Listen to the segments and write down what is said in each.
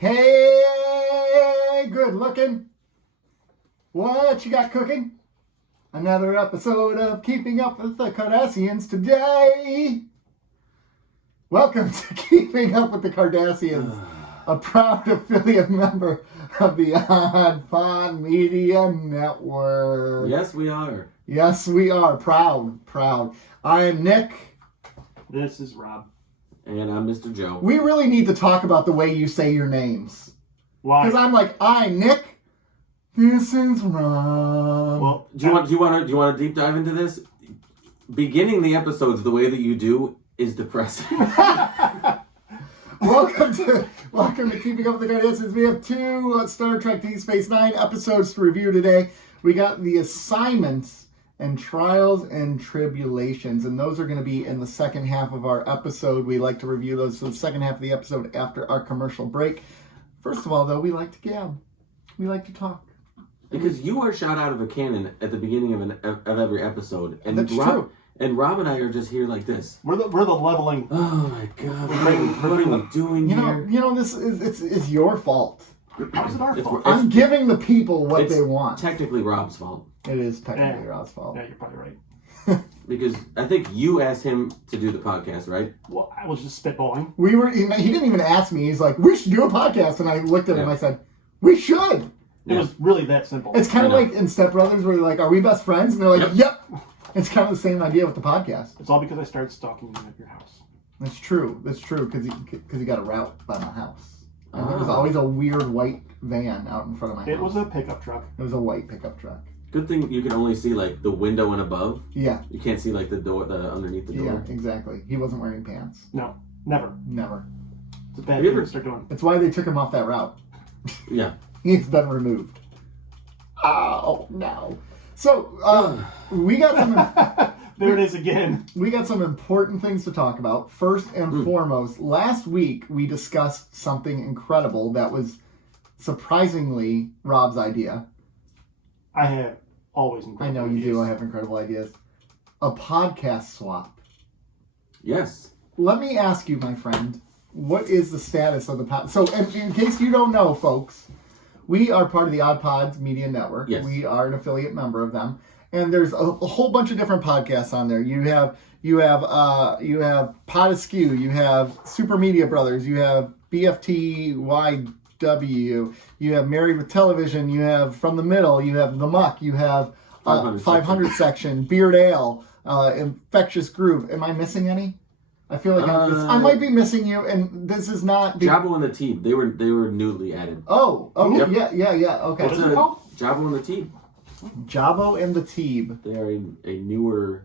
Hey, good looking. What you got cooking? Another episode of Keeping Up with the Cardassians today. Welcome to Keeping Up with the Cardassians, a proud affiliate member of the Oddpod Media Network. Yes, we are. Yes, we are. Proud. I'm Nick. This is Rob. And I'm Mr. Joe. We really need to talk about the way you say your names. Why? Because I'm like, I'm Nick. This is Rob. Well, do you want to deep dive into this? Beginning the episodes the way that you do is depressing. Welcome to Keeping Up with the Cardassians. We have two Star Trek DS9 episodes to review today. We got the assignments and trials and tribulations, and those are going to be in the second half of our episode. We like to review those for the second half of the episode after our commercial break. First of all, though, we like to gab. We like to talk. Because you are shot out of a cannon at the beginning of every episode. And That's true. And Rob and I are just here like this. We're the leveling. Oh my God! What are we doing here? You know, this is your fault. How's it our fault? I'm giving the people what they want. Technically Rob's fault. It is technically Rob's fault. Yeah, you're probably right. Because I think you asked him to do the podcast, right? Well, I was just spitballing. He didn't even ask me. He's like, we should do a podcast. And I looked at him and I said, we should. It was really that simple. It's kind of like in Step Brothers where they're like, are we best friends? And they're like, yep. It's kind of the same idea with the podcast. It's all because I started stalking you at your house. That's true, because he got a route by my house. And there was always a weird white van out in front of my house. It was a pickup truck. It was a white pickup truck. Good thing you can only see like the window and above. Yeah. You can't see like the door, the underneath the door. Yeah, exactly. He wasn't wearing pants. No, never. Never. It's a bad thing to start doing. That's why they took him off that route. Yeah. He's been removed. Oh, no. So, we got some... There it is again. We got some important things to talk about. First and foremost, last week we discussed something incredible that was surprisingly Rob's idea. I have always incredible I know you ideas. do. I have incredible ideas. A podcast swap. Yes. Let me ask you, my friend, what is the status of the podcast? So, in case you don't know, folks, we are part of the Oddpod Media Network. Yes. We are an affiliate member of them. And there's a whole bunch of different podcasts on there. You have Pod Askew, you have Super Media Brothers, you have BFTYW, you have Married with Television, you have From the Middle, you have The Muck, you have 500 section, Beard Ale, Infectious Groove. Am I missing any? I feel like I might be missing you, and this is not... Jabbo and the Team. They were newly added. Oh, Yep. yeah, okay. What is it called? Jabbo and the Team. Jabbo and the Teeb. They are a newer...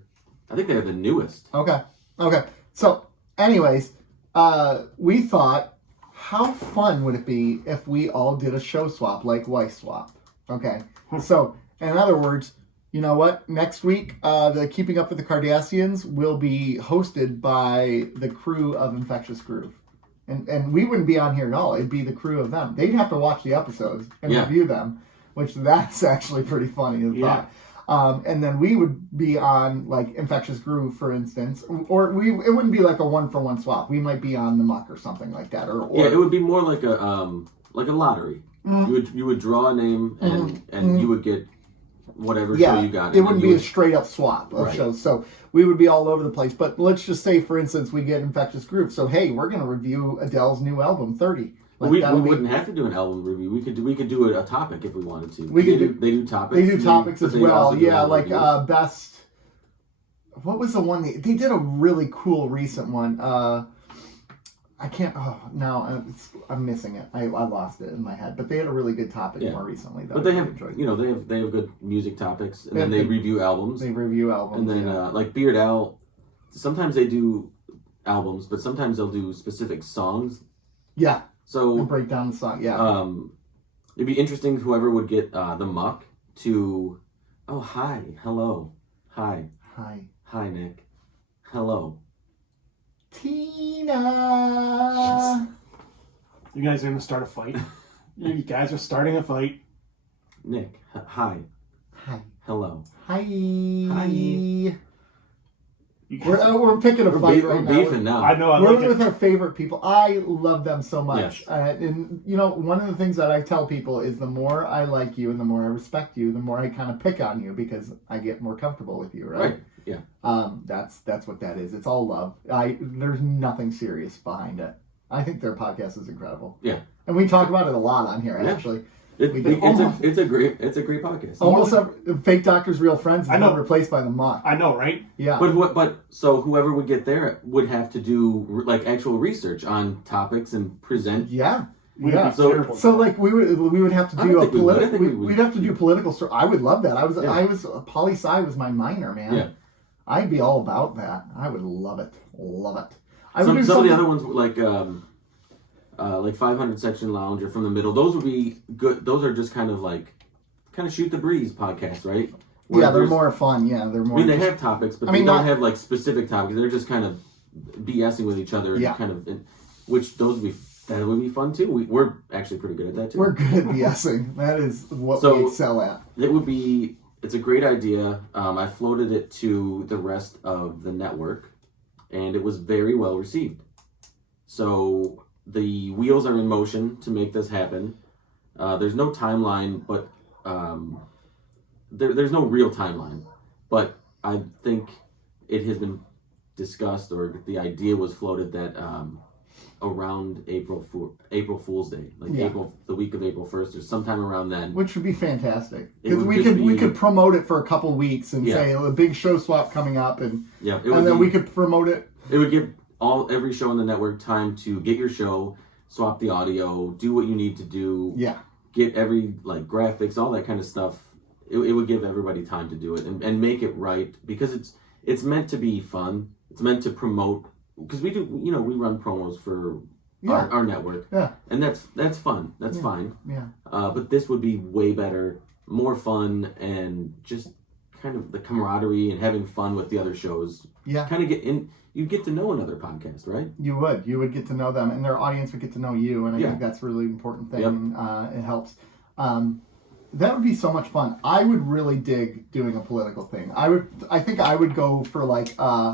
I think they're the newest. Okay. So, anyways, we thought, how fun would it be if we all did a show swap, like Wife Swap? Okay. So, in other words, you know what? Next week, the Keeping Up with the Cardassians will be hosted by the crew of Infectious Groove. And we wouldn't be on here at all. It'd be the crew of them. They'd have to watch the episodes and review them, which that's actually pretty funny as thought. And then we would be on like Infectious Groove, for instance, or it wouldn't be like a 1-for-1 swap. We might be on the Muck or something like that, or yeah, it would be more like a lottery. You would draw a name and you would get whatever show you got. It wouldn't be a straight up swap of right. shows. So we would be all over the place. But let's just say, for instance, we get Infectious Groove. So hey, we're going to review Adele's new album, 30. Like, we wouldn't have to do an album review. We could do a topic if we wanted to. They do topics. They do topics as well. Yeah, like best. What was the one they did? A really cool recent one. I can't. Oh no, I'm missing it. I lost it in my head. But they had a really good topic more recently. But they have they have good music topics, and then they review albums. They review albums, and then like Beard Ale. Sometimes they do albums, but sometimes they'll do specific songs. Yeah. So and break down the song. Yeah. It'd be interesting whoever would get the Muck to. Oh hi, hello, hi, Nick, hello. Tina! You guys are going to start a fight. You guys are starting a fight. Nick, hi. Hello. Hi. You We're picking a fight right now. We're beefing now. I know. We're with our favorite people. I love them so much. Yes. And, you know, one of the things that I tell people is the more I like you and the more I respect you, the more I kind of pick on you because I get more comfortable with you, right? Yeah. That's what that is. It's all love. There's nothing serious behind it. I think their podcast is incredible. Yeah. And we talk about it a lot on here, actually. It's a great podcast. Almost Fake Doctors, Real Friends is not replaced by the Muck. I know, right? Yeah. But so whoever would get there would have to do like actual research on topics and present. Yeah. So like we would have to do we'd have to do political story. I would love that. I was poli sci was my minor, man. Yeah. I'd be all about that. I would love it. Some of the other ones like 500 Section Lounge or From the Middle, those would be good. Those are just kind of shoot the breeze podcasts, right? Where they're more fun. Yeah, they're more. I mean, they have topics, but they don't have like specific topics. They're just kind of BSing with each other, which that would be fun too. We're actually pretty good at that too. We're good at BSing. That is what we excel at. It's a great idea. I floated it to the rest of the network, and it was very well received. So the wheels are in motion to make this happen. There's no timeline, but there's no real timeline. But I think it has been discussed, or the idea was floated that around April Fool's Day, the week of April 1st, or sometime around then, which would be fantastic because we could promote it for a couple weeks and say a big show swap coming up, and then we could promote it. It would give every show on the network time to get your show, swap the audio, do what you need to do, get every graphics, all that kind of stuff. It would give everybody time to do it and make it right, because it's meant to be fun. It's meant to promote, because we do, we run promos for our network, and that's fun. That's fine. Yeah. But this would be way better, more fun, and just kind of the camaraderie and having fun with the other shows. Yeah. Kind of get in. You get to know another podcast, right? You would get to know them, and their audience would get to know you, and I think that's a really important thing. Yep. It helps. That would be so much fun. I would really dig doing a political thing. I think I would go for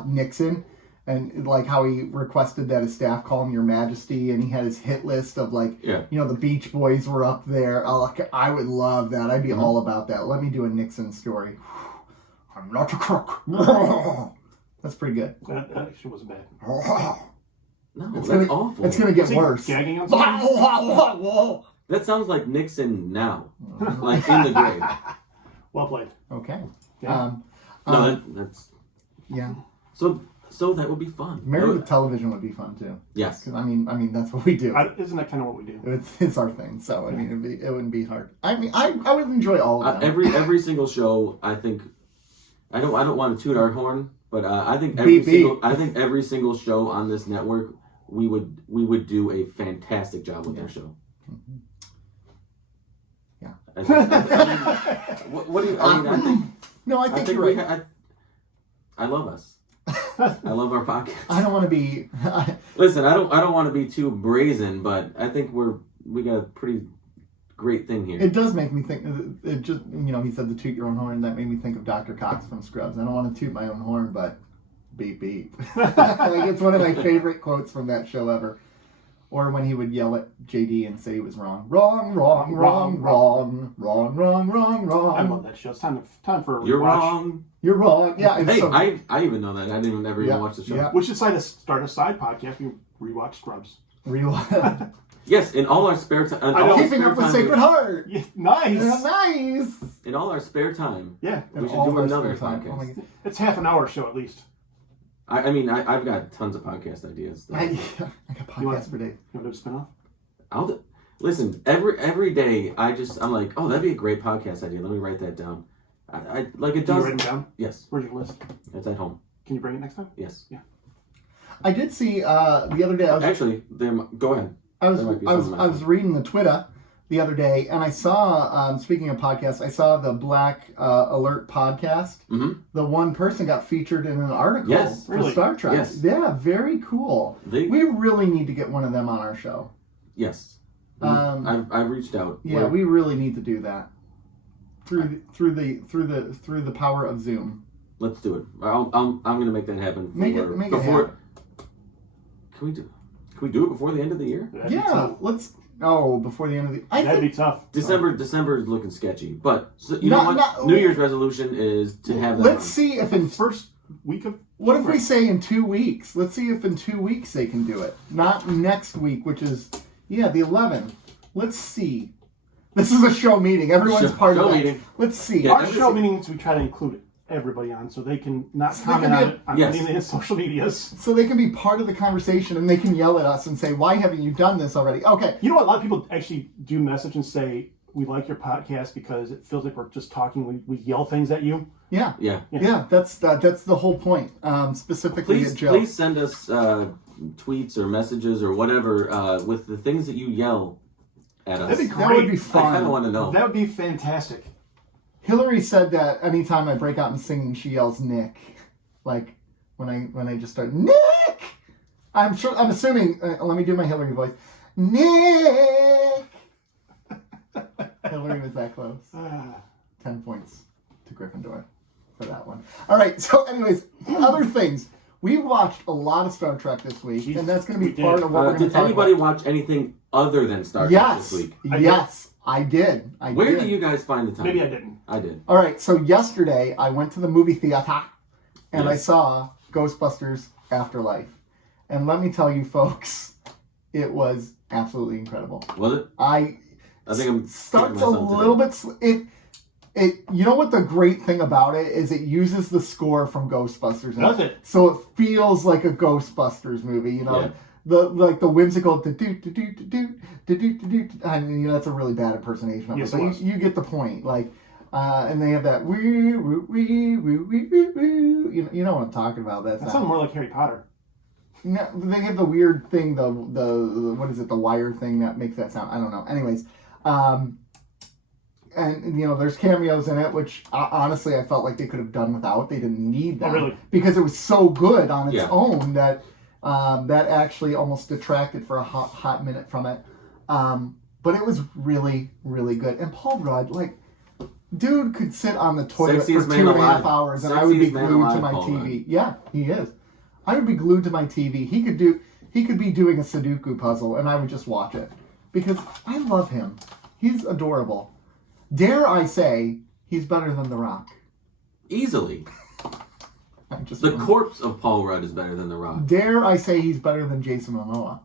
Nixon, and how he requested that his staff call him Your Majesty, and he had his hit list of the Beach Boys were up there. I would love that. I'd be all about that. Let me do a Nixon story. I'm not a crook. That's pretty good. That actually wasn't bad. No, that's awful. It's going to get worse. Gagging on something? That sounds like Nixon now. Like in the grave. Well played. Okay. Yeah. That's... Yeah. So that would be fun. Married with Television would be fun too. Yes. I mean that's what we do. Isn't that kind of what we do? It's our thing. So I mean it wouldn't be hard. I mean I would enjoy all of them. Every single show. I think I don't want to toot our horn, but I think every single show on this network we would do a fantastic job with their show. Mm-hmm. Yeah. What do you? I mean, I think. No, I think you're right. I love us. I love our podcast. I don't want to be. Listen, I don't want to be too brazen, but I think we got a pretty great thing here. It does make me think. It just he said to toot your own horn. That made me think of Dr. Cox from Scrubs. I don't want to toot my own horn, but beep beep. It's one of my favorite quotes from that show ever. Or when he would yell at JD and say he was wrong. Wrong. I love that show. It's time for a rewatch. You're wrong. You're wrong. Yeah. Hey, I even know that. I didn't ever even watch the show. Yeah. We should start a side podcast. We rewatch Scrubs. Yes, in all our spare time. Keeping Up with Sacred Heart. Yeah, nice. Yeah, nice. In all our spare time. Yeah. We should do another podcast. It's half an hour show at least. I mean, I've got tons of podcast ideas. I got podcasts for days. You want to do a spin-off? Listen, every day I'm like, oh, that'd be a great podcast idea. Let me write that down. It does. Can you write them down? Yes. Where's your list? It's at home. Can you bring it next time? Yes. Yeah. I did see the other day. Go ahead. I was reading the Twitter the other day, and I saw, speaking of podcasts, I saw the Black Alert podcast. Mm-hmm. The one person got featured in an article for Star Trek. Yes. Yeah, very cool. We really need to get one of them on our show. Yes. I've reached out. Yeah, we really need to do that through the power of Zoom. Let's do it. I'm gonna make that happen. Make it happen. Can we do it before the end of the year? Let's. Oh, before the end of the. That'd be tough. December is looking sketchy, but you know what? New Year's resolution is to have that. Let's see if in first week of. What if we say in 2 weeks? Let's see if in 2 weeks they can do it. Not next week, which is the 11th. Let's see. This is a show meeting. Everyone's part of it. Let's see. Our show meetings, we try to include everybody on, so they can not comment on any of the social medias. So they can be part of the conversation, and they can yell at us and say, "Why haven't you done this already?" Okay. You know what? A lot of people actually do message and say, "We like your podcast because it feels like we're just talking. We yell things at you." Yeah. That's the whole point. Specifically at Joe. Please send us tweets or messages or whatever with the things that you yell at us. That'd be great. That would be fun. I kind of want to know. That would be fantastic. Hillary said that anytime I break out in singing, she yells Nick. Like when I just start Nick. I'm assuming. Let me do my Hillary voice. Nick. Hillary was that close. 10 points to Gryffindor for that one. All right. So, anyways, other things. We watched a lot of Star Trek this week, and that's going to be part of what we're going to talk about. Did anybody watch anything other than Star Trek this week? Yes. I did. Where do you guys find the time? Maybe I didn't. I did. All right. So yesterday I went to the movie theater and I saw Ghostbusters Afterlife. And let me tell you, folks, it was absolutely incredible. Was it? I think I'm starts a little bit. It. You know what the great thing about it is? It uses the score from Ghostbusters. Does it? So it feels like a Ghostbusters movie. You know. Yeah. The whimsical and that's a really bad impersonation of it, but you get the point. Like, and they have that you know what I'm talking about. That sounds more like Harry Potter. No, they have the weird thing, the what is it, the wire thing that makes that sound. I don't know. Anyways, and there's cameos in it, which honestly I felt like they could have done without. They didn't need that. Oh, really? Because it was so good on its own that. That actually almost detracted for a hot minute from it. But it was really, really good. And Paul Rudd, dude could sit on the toilet for 2.5 hours and I would be glued to my TV. Yeah, he is. I would be glued to my TV. He could be doing a Sudoku puzzle and I would just watch it. Because I love him. He's adorable. Dare I say, he's better than The Rock. Easily. The corpse of Paul Rudd is better than The Rock. Dare I say he's better than Jason Momoa?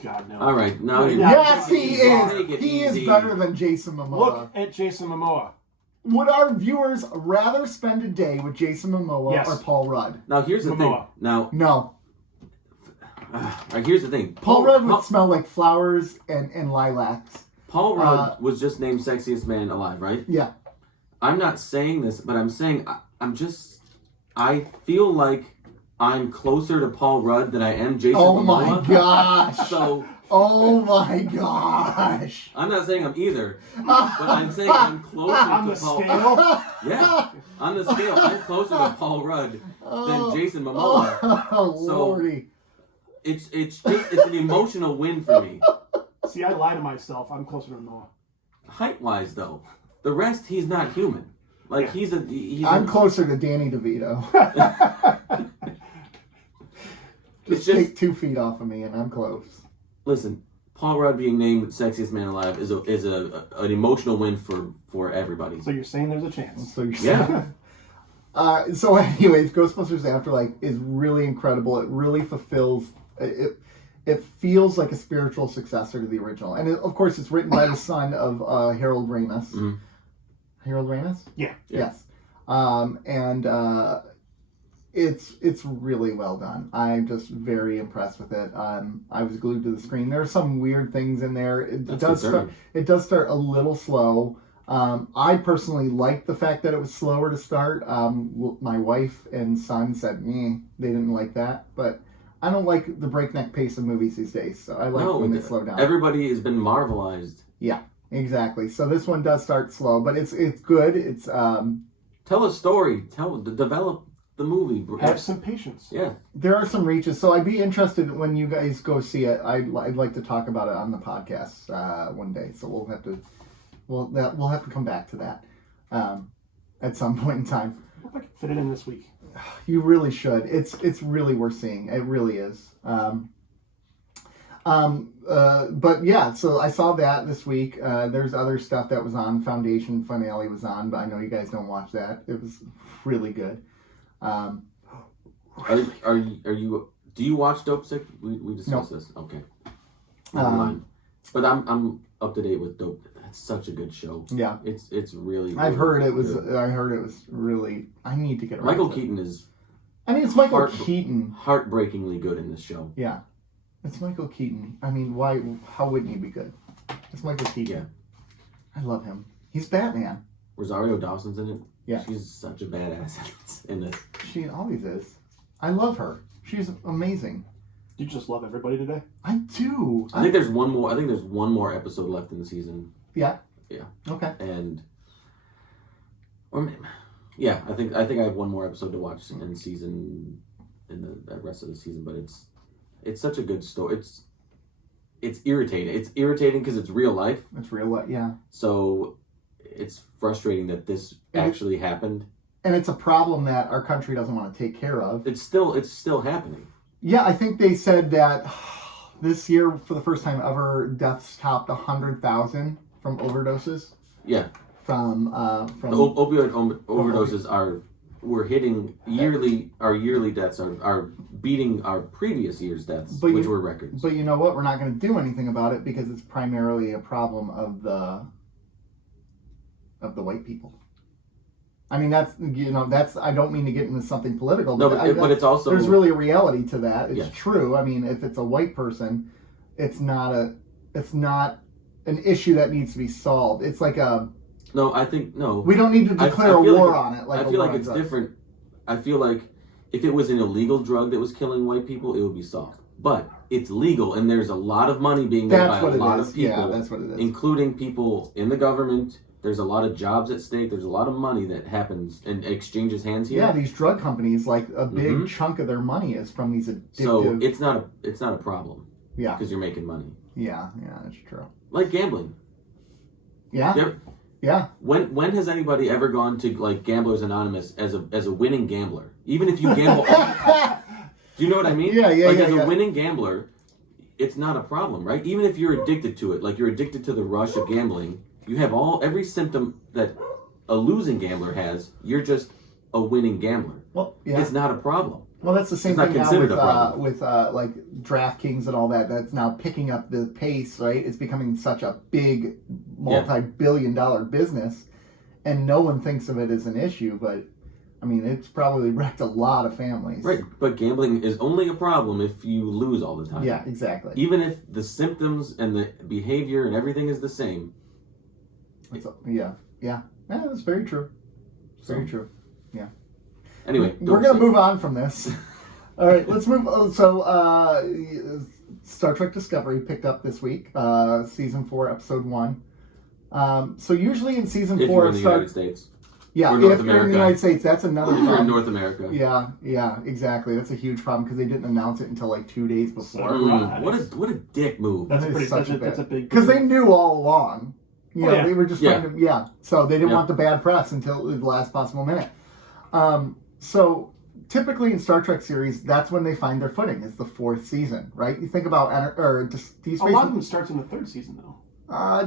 God, no. All right, now yes, he is. He is better than Jason Momoa. Look at Jason Momoa. Would our viewers rather spend a day with Jason Momoa or Paul Rudd? Now here's the thing. Now no. Here's the thing. Paul Rudd would smell like flowers and lilacs. Paul Rudd was just named sexiest man alive, right? Yeah. I'm not saying this, but I'm saying I feel like I'm closer to Paul Rudd than I am Jason Momoa. Oh my gosh! Oh my gosh! I'm not saying I'm either, but I'm saying I'm closer on to the Paul. Scale? Yeah, on the scale, I'm closer to Paul Rudd than Jason Momoa. Oh lordy! It's an emotional win for me. See, I lie to myself. I'm closer to Momoa. Height-wise, though, the rest he's not human. I'm closer to Danny DeVito. just take 2 feet off of me and I'm close. Listen, Paul Rudd being named sexiest man alive is an emotional win for everybody. So you're saying there's a chance? So anyways, Ghostbusters Afterlife is really incredible. It really fulfills it. It feels like a spiritual successor to the original, and of course, it's written by the son of Harold Ramis. Mm-hmm. Harold Ramis? Yeah. Yes. It's really well done. I'm just very impressed with it. I was glued to the screen. There are some weird things in there. It does start a little slow. I personally like the fact that it was slower to start. My wife and son said, they didn't like that, but I don't like the breakneck pace of movies these days, so I like when they slow down. Everybody has been marvelized. Yeah. Exactly. So this one does start slow, but it's good. It's tell a story. Develop the movie. Have some patience. Yeah. There are some reaches, so I'd be interested when you guys go see it. I'd like to talk about it on the podcast one day. So we'll have to come back to that at some point in time. I hope I can fit it in this week. You really should. It's really worth seeing. It really is. But yeah, so I saw that this week. There's other stuff that was on. Foundation finale was on, but I know you guys don't watch that. It was really good. Are you? Do you watch Dope Sick? We discussed this. Okay. Never mind. But I'm up to date with Dope. That's such a good show. Yeah. It's really. I've heard it was. good. I heard it was really. I need to get around Michael to it. Keaton is. I mean, it's Michael Keaton. Heartbreakingly good in this show. Yeah. It's Michael Keaton. I mean, why? How wouldn't he be good? It's Michael Keaton. Yeah. I love him. He's Batman. Rosario Dawson's in it. Yeah. She's such a badass in this. She always is. I love her. She's amazing. You just love everybody today? I do. I think there's one more. I think there's one more episode left in the season. Yeah. Yeah. Okay. And. Or maybe, yeah, I think I have one more episode to watch in the rest of the season, but it's such a good story. It's irritating. It's irritating because it's real life. It's real life, yeah. So it's frustrating that this actually happened. And it's a problem that our country doesn't want to take care of. It's still happening. Yeah, I think they said that this year, for the first time ever, deaths topped 100,000 from overdoses. Yeah. From the opioid overdoses we're hitting yearly. Our yearly deaths are beating our previous year's deaths, which were records. But you know what? We're not going to do anything about it because it's primarily a problem of the white people. I mean, that's I don't mean to get into something political. No, but it's also there's really a reality to that. It's true. I mean, if it's a white person, it's not an issue that needs to be solved. It's like a. No, I think no. We don't need to declare a war on it. I feel like it's different. I feel like if it was an illegal drug that was killing white people, it would be solved. But it's legal, and there's a lot of money being made by a lot of people. Yeah, that's what it is. Including people in the government. There's a lot of jobs at stake. There's a lot of money that happens and exchanges hands here. Yeah, these drug companies, like a big chunk of their money is from these addictive. So it's not a problem. Yeah, because you're making money. Yeah, that's true. Like gambling. Yeah. Yeah. When has anybody ever gone to like Gamblers Anonymous as a winning gambler? Even if you gamble, do you know what I mean? Yeah. Like as a winning gambler, it's not a problem, right? Even if you're addicted to it, like you're addicted to the rush of gambling, you have every symptom that a losing gambler has. You're just a winning gambler. Well, yeah. It's not a problem. Well, that's the same thing now with like DraftKings and all that. That's now picking up the pace, right? It's becoming such a big, multi-billion-dollar business, and no one thinks of it as an issue. But I mean, it's probably wrecked a lot of families. Right, but gambling is only a problem if you lose all the time. Yeah, exactly. Even if the symptoms and the behavior and everything is the same. Yeah, that's very true. Very true. Yeah. Anyway, we're going to move on from this. All right, let's move on. So, Star Trek Discovery picked up this week, Season 4, Episode 1. So usually in Season 4... If you're in the United States. Yeah, if you're in the United States, that's another problem. If you're in North America. Yeah, exactly. That's a huge problem because they didn't announce it until like 2 days before. What a dick move. That's a big... Because they knew all along. They were just trying to... So they didn't want the bad press until the last possible minute. So typically in Star Trek series, that's when they find their footing. It's the 4th season, right? You think about D Space. A lot of them starts in the 3rd season, though.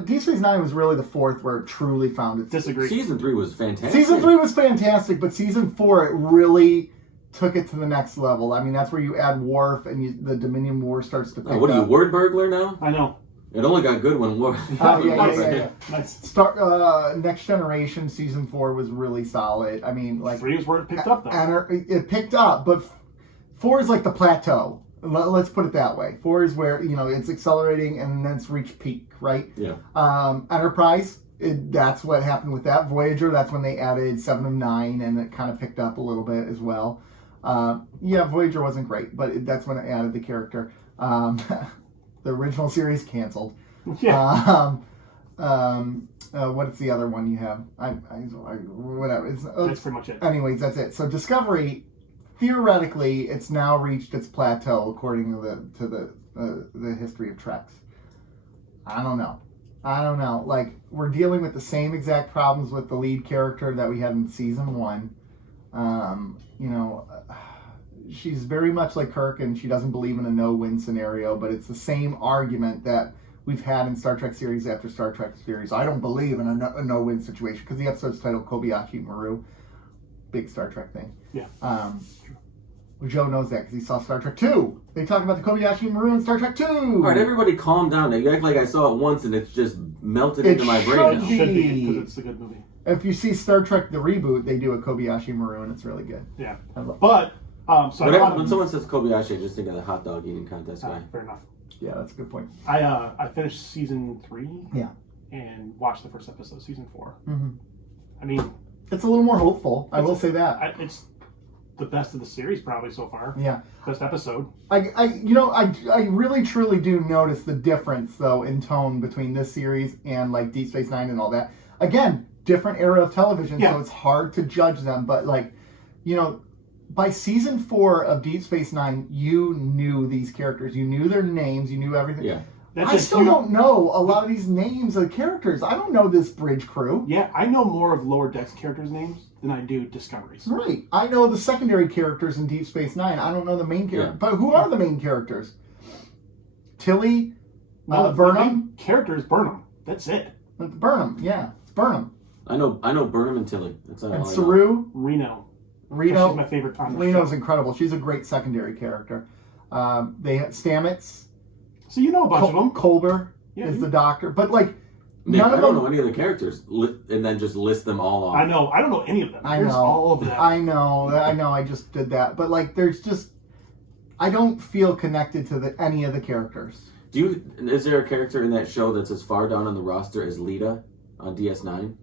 D Space Nine was really the 4th where it truly found its. Disagree. Season 3 was fantastic. Season 3 was fantastic, but Season 4 it really took it to the next level. I mean, that's where you add Worf and the Dominion War starts to pick up. What are you, word burglar now? I know. It only got good when Worf. Yeah. Nice. Next Generation Season 4 was really solid. I mean, like 3 is where it picked up, though. And it picked up, but 4 is like the plateau. Let's put it that way. 4 is where it's accelerating and then it's reached peak, right? Yeah. Enterprise, that's what happened with that. Voyager, that's when they added 7 of 9, and it kind of picked up a little bit as well. Voyager wasn't great, but that's when it added the character. The original series canceled. Yeah. What's the other one you have? Whatever. That's pretty much it. Anyways, that's it. So Discovery, theoretically, it's now reached its plateau according to the history of Treks. I don't know. Like, we're dealing with the same exact problems with the lead character that we had in Season 1. You know, she's very much like Kirk, and she doesn't believe in a no-win scenario, but it's the same argument that we've had in Star Trek series after Star Trek series. I don't believe in a no-win situation, because the episode's titled Kobayashi Maru. Big Star Trek thing. Yeah. Joe knows that because he saw Star Trek 2. They talk about the Kobayashi Maru in Star Trek 2. All right, everybody calm down. Now, you act like I saw it once and it's just melted into my brain now. It should be, because it's a good movie. If you see Star Trek the reboot, they do a Kobayashi Maru, and it's really good. Yeah. But, when someone says Kobayashi, I just think of the hot dog eating contest guy. Fair enough. Yeah, that's a good point. I finished season 3. Yeah. And watched the first episode of season 4. Mm-hmm. I mean, it's a little more hopeful. I will say that. It's the best of the series probably so far. Yeah. Best episode. I really truly do notice the difference though in tone between this series and like Deep Space Nine and all that. Again, different era of television, so it's hard to judge them. But like, you know, by season 4 of Deep Space Nine, you knew these characters. You knew their names. You knew everything. Yeah. I still don't know a lot of these names of the characters. I don't know this bridge crew. Yeah, I know more of Lower Decks characters' names than I do Discovery's. Right. I know the secondary characters in Deep Space Nine. I don't know the main characters. Yeah. But who are the main characters? Tilly, The Burnham. main character is Burnham. That's it. Burnham, yeah. It's Burnham. I know Burnham and Tilly. That's all I know. Saru. Reno. Reno. She's my favorite on the Reno's show. incredible. She's a great secondary character. They had Stamets. So you know a bunch of them. Colber is the doctor. But like, Nick, none of I don't them... know any of the characters, and then just list them all off. I know. I don't know any of them. I Here's know. all of them. I know. I just did that. But like, there's just... I don't feel connected to any of the characters. Is there a character in that show that's as far down on the roster as Lita on DS9?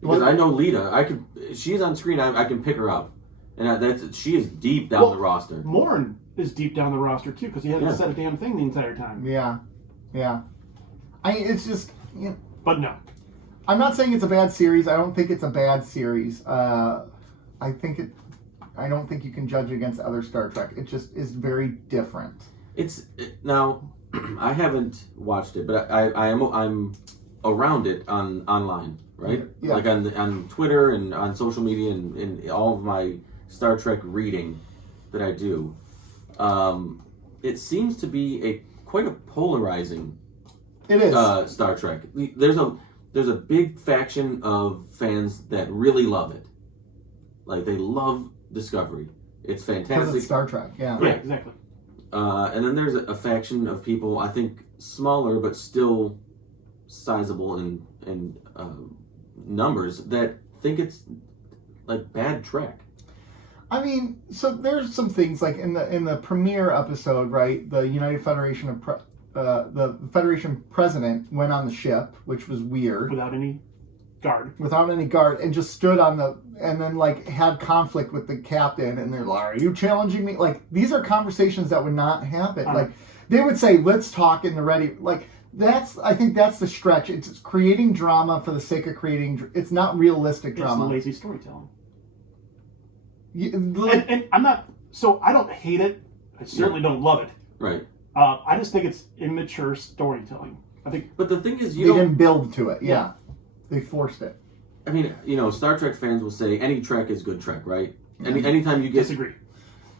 Because I know Lita. She's on screen. I can pick her up, and she is deep down the roster. Morn is deep down the roster too, because he hasn't said a damn thing the entire time. Yeah. It's just... You know, but no. I'm not saying it's a bad series. I don't think it's a bad series. I don't think you can judge against other Star Trek. It just is very different. Now, I haven't watched it, but I'm around it online, right? Yeah. Like on Twitter and on social media and in all of my Star Trek reading that I do. It seems to be quite a polarizing. It is. Star Trek. There's a big faction of fans that really love it. Like, they love Discovery. It's fantastic. Because it's Star Trek, yeah. Yeah, exactly. And then there's a faction of people, I think smaller but still sizable in numbers, that think it's like bad Trek. I mean, so there's some things like in the premiere episode, right? The United Federation of the Federation president went on the ship, which was weird. Without any guard, and just stood on and then like had conflict with the captain, and they're like, "Are you challenging me?" Like, these are conversations that would not happen. Like, they would say, "Let's talk in the ready." Like, I think that's the stretch. It's creating drama for the sake of creating. It's not realistic drama. It's lazy storytelling. Like, and I'm not. So I don't hate it. I certainly don't love it. Right. I just think it's immature storytelling. I think. But the thing is, they didn't build to it. Yeah. They forced it. I mean, Star Trek fans will say any Trek is good Trek, right? Anytime you get... Disagree.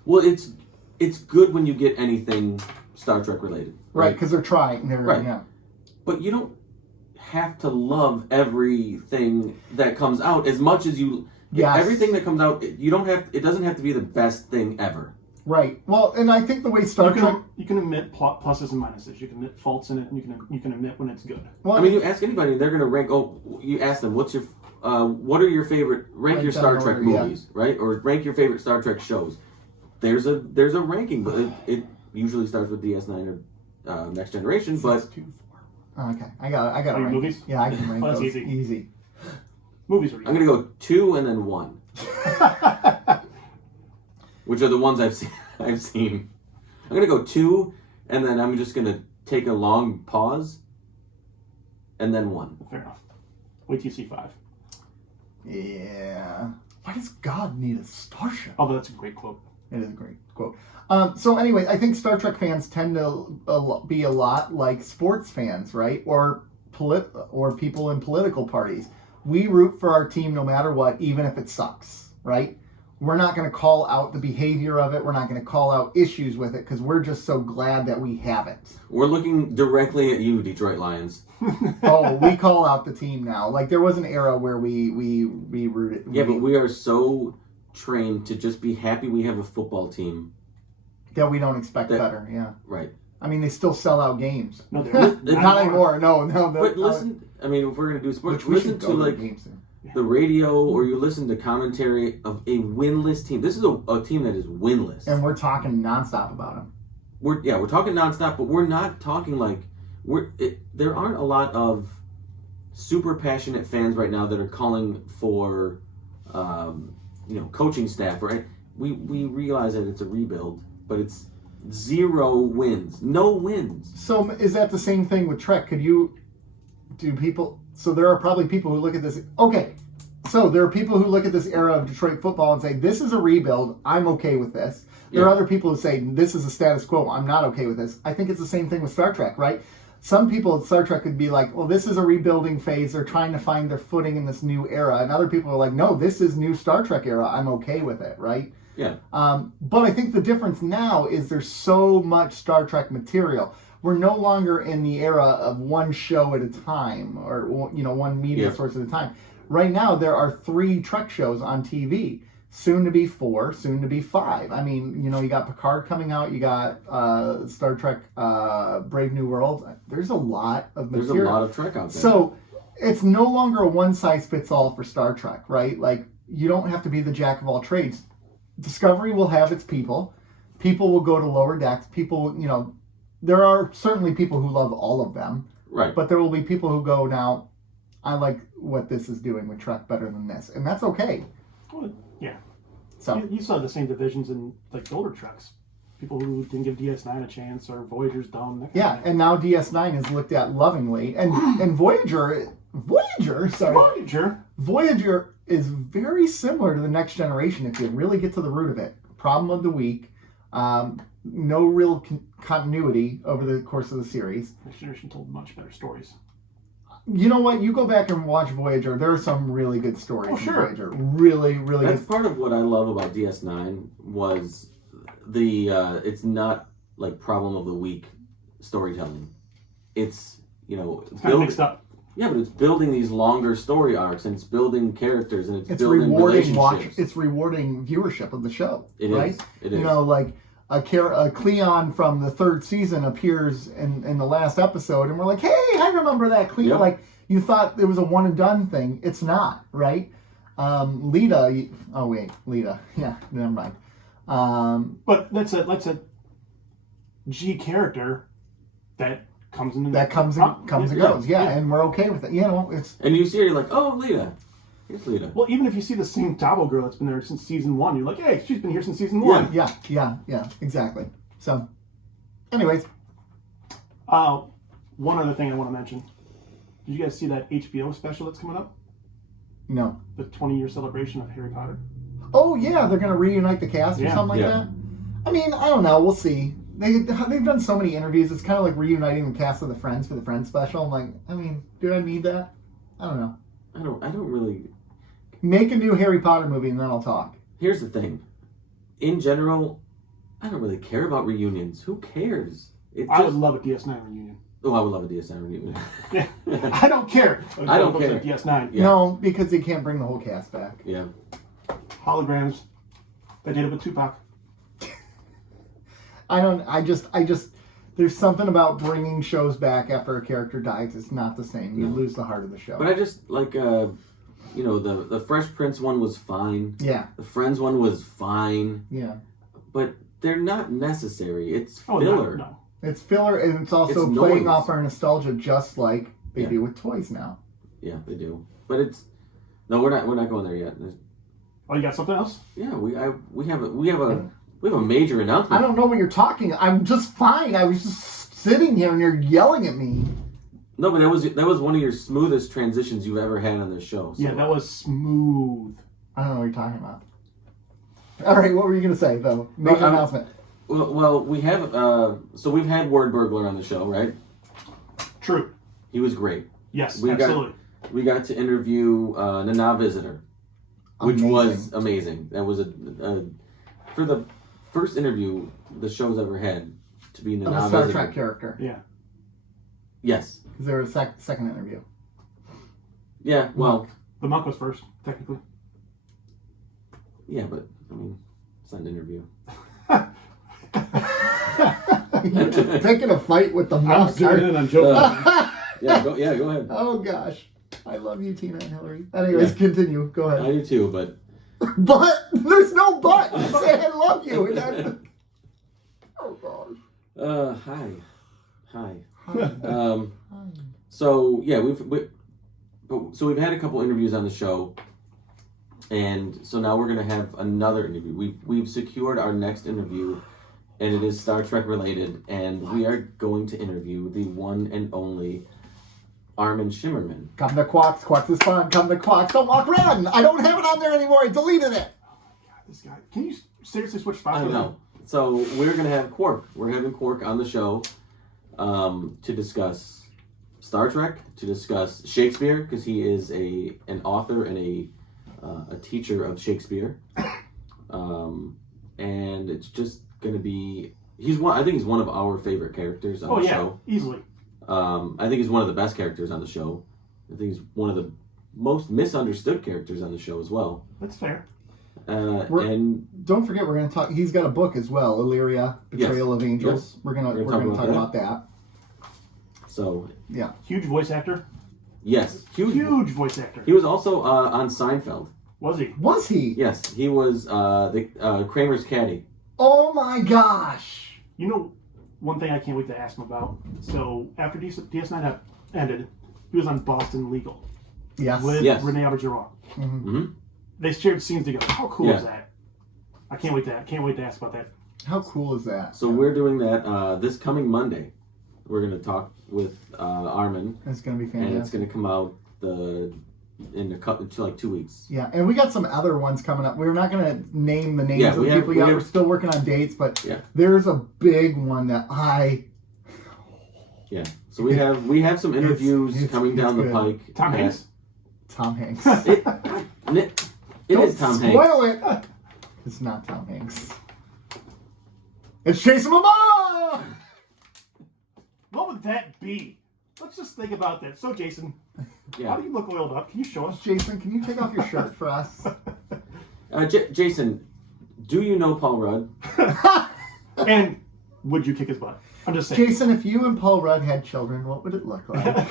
Well, it's good when you get anything Star Trek related. Right, because they're trying. Right. Yeah. But you don't have to love everything that comes out as much as you... Yes. Everything that comes out, it doesn't have to be the best thing ever. Right. Well, and I think the way Star Trek... You can admit pluses and minuses. You can admit faults in it, and you can admit when it's good. Well, I mean, you ask anybody, they're going to rank... you ask them, what are your favorite... Rank your Star Trek movies, right? Or rank your favorite Star Trek shows. There's a ranking, but it usually starts with DS9 or Next Generation, but... 6, 2, 4. Okay, I got to rank movies? Yeah, I can rank that's those. easy. Movies are easy. I'm going to go 2 and then 1. Which are the ones I've seen. I'm going to go 2, and then I'm just going to take a long pause, and then 1. Fair enough. Wait till you see 5. Yeah. Why does God need a starship? Oh, that's a great quote. It is a great quote. So anyway, I think Star Trek fans tend to be a lot like sports fans, right? Or people in political parties. We root for our team no matter what, even if it sucks, right? we're not going to call out the behavior of it. We're not going to call out issues with it because we're just so glad that we have it. We're looking directly at you, Detroit Lions. Oh, we call out the team now. Like, there was an era where we rooted. Yeah, but we are so trained to just be happy we have a football team. That we don't expect better, yeah. Right. I mean, they still sell out games. No, they're not anymore. No. But listen, I mean, if we're going to do sports, listen to, like, the radio, or you listen to commentary of a winless team. This is a team that is winless. And we're talking nonstop about them. We're talking nonstop, but we're not talking like... there aren't a lot of super passionate fans right now that are calling for, coaching staff, right? We realize that it's a rebuild, but it's 0 wins. No wins. So is that the same thing with Trek? So there are probably people who look at this. Okay. So there are people who look at this era of Detroit football and say, this is a rebuild. I'm okay with this. There are other people who say, this is a status quo. I'm not okay with this. I think it's the same thing with Star Trek, right? Some people at Star Trek could be like, well, this is a rebuilding phase. They're trying to find their footing in this new era. And other people are like, no, this is new Star Trek era. I'm okay with it, right? Yeah. But I think the difference now is there's so much Star Trek material. We're no longer in the era of one show at a time or, one media source at a time. Right now, there are 3 Trek shows on TV. Soon to be 4, soon to be 5. I mean, you got Picard coming out. You got Star Trek Brave New World. There's a lot of material. There's a lot of Trek out there. So it's no longer a one-size-fits-all for Star Trek, right? Like, you don't have to be the jack of all trades. Discovery will have its people. People will go to lower decks. People, there are certainly people who love all of them. Right. But there will be people who go, now, I like what this is doing with Trek better than this. And that's okay. Well, yeah. So you saw the same divisions in, like, the older Treks. People who didn't give DS9 a chance, or Voyager's dumb. Yeah, and now DS9 is looked at lovingly. And Voyager is very similar to the Next Generation if you really get to the root of it. Problem of the week. No real continuity over the course of the series. Next Generation told much better stories. You know what? You go back and watch Voyager. There are some really good stories in Voyager. Really, really That's good. part of what I love about DS9 was it's not like problem of the week storytelling. It's, it's kind of mixed up. Yeah, but it's building these longer story arcs, and it's building characters, and it's building rewarding relationships. It's rewarding viewership of the show. It right? is. It is. Like a Cleon from the 3rd season appears in the last episode, and we're like, hey, I remember that Cleon. Yep. Like, you thought it was a one and done thing. It's not, right? Lita. Oh wait, Lita. Yeah, never mind. But that's a G character that comes in. That comes and goes. Yeah, and we're okay with it. It's. And you see her, you're like, oh, Lita. Here's Lita. Well, even if you see the same Dabo girl that's been there since season 1, you're like, hey, she's been here since season 1. Yeah, exactly. So, anyways. One other thing I want to mention. Did you guys see that HBO special that's coming up? No. The 20-year celebration of Harry Potter? Oh, yeah, they're going to reunite the cast or something like that? I mean, I don't know. We'll see. They've done so many interviews. It's kind of like reuniting the cast of the Friends for the Friends special. I'm like, I mean, do I need that? I don't know. I don't really... Make a new Harry Potter movie and then I'll talk. Here's the thing. In general, I don't really care about reunions. Who cares? I would love a DS9 reunion. Oh, I would love a DS9 reunion. Yeah. I don't care. I don't care. Like DS9. Yeah. No, because they can't bring the whole cast back. Yeah. Holograms. They did it with Tupac. I just there's something about bringing shows back after a character dies. It's not the same. You lose the heart of the show. But I just like the Fresh Prince one was fine. Yeah. The Friends one was fine. Yeah. But they're not necessary. It's filler. No. It's filler, and it's also playing off our nostalgia, just like they do with toys now. Yeah, they do. But it's we're not going there yet. Oh, you got something else? Yeah, we have a major announcement. I don't know what you're talking. I'm just fine. I was just sitting here, and you're yelling at me. No, but that was one of your smoothest transitions you've ever had on this show. So. Yeah, that was smooth. I don't know what you're talking about. All right, what were you going to say, though? Major announcement. Well, we have... so we've had Word Burglar on the show, right? True. He was great. Yes, absolutely. We got to interview Nana Visitor. which was amazing. That was for the first interview the show's ever had to be in a Star Trek character. Yeah. Yes. Because there was a second interview. Yeah, well... The monk was first, technically. Yeah, but, I mean, it's not an interview. You're just picking a fight with the monk. I'm joking. Go ahead. Oh, gosh. I love you, Tina and Hillary. Anyways, continue. Go ahead. I do too, but... But? There's no but! You say I love you. And then... Oh, gosh. Hi. So yeah, we've had a couple interviews on the show, and so now we're gonna have another interview. We've secured our next interview, and it is Star Trek related, and we are going to interview the one and only Armin Shimerman. Come to Quarks. Quarks is fun. Come to Quarks. Don't walk around. I don't have it on there anymore. I deleted it. God, this guy. Can you seriously switch spots? I know. So we're gonna have Quark. We're having Quark on the show to discuss Star Trek, to discuss Shakespeare, because he is an author and a teacher of Shakespeare, and it's just gonna be I think he's one of our favorite characters on the show. Easily. I think he's one of the best characters on the show. I think he's one of the most misunderstood characters on the show as well. That's fair. And don't forget, we're going to talk. He's got a book as well, Illyria, Betrayal of Angels. Yes. We're going to talk about that. So yeah, huge voice actor. Yes, huge voice actor. He was also on Seinfeld. Was he? Was he? Yes, he was the Kramer's caddy. Oh my gosh! You know, one thing I can't wait to ask him about. So after DS9 ended, he was on Boston Legal. Yes. With Renee Auberjonois. Mm-hmm. They shared scenes together. How cool is that? I can't wait to ask about that. How cool is that? So we're doing that this coming Monday. We're going to talk with Armin. It's going to be fantastic. And it's going to come out in 2 weeks. Yeah, and we got some other ones coming up. We're not going to name the names of the people yet. We're still working on dates, but there's a big one that Yeah. So we have some interviews coming down the pike. Tom Hanks? Tom Hanks. It is Tom Hanks. Spoil it! It's not Tom Hanks. It's Jason Momoa! What would that be? Let's just think about that. So, Jason, how do you look oiled up? Can you show us? Jason, can you take off your shirt for us? Jason, do you know Paul Rudd? And would you kick his butt? I'm just saying. Jason, if you and Paul Rudd had children, what would it look like?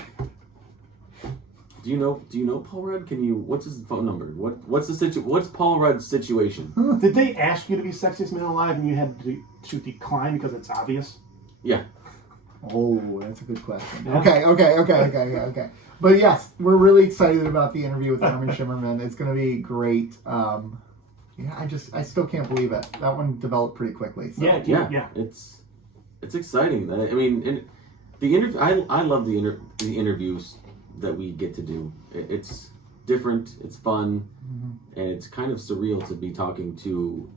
Do you know Paul Rudd? What's his phone number? What's Paul Rudd's situation? Did they ask you to be sexiest man alive and you had to decline because it's obvious? Yeah. Oh, that's a good question. Yeah. Okay. But yes, we're really excited about the interview with Armin Shimerman. It's going to be great. I still can't believe it. That one developed pretty quickly. So. Yeah. It's exciting. I mean, I love the interviews that we get to do. It's different, it's fun, and it's kind of surreal to be talking to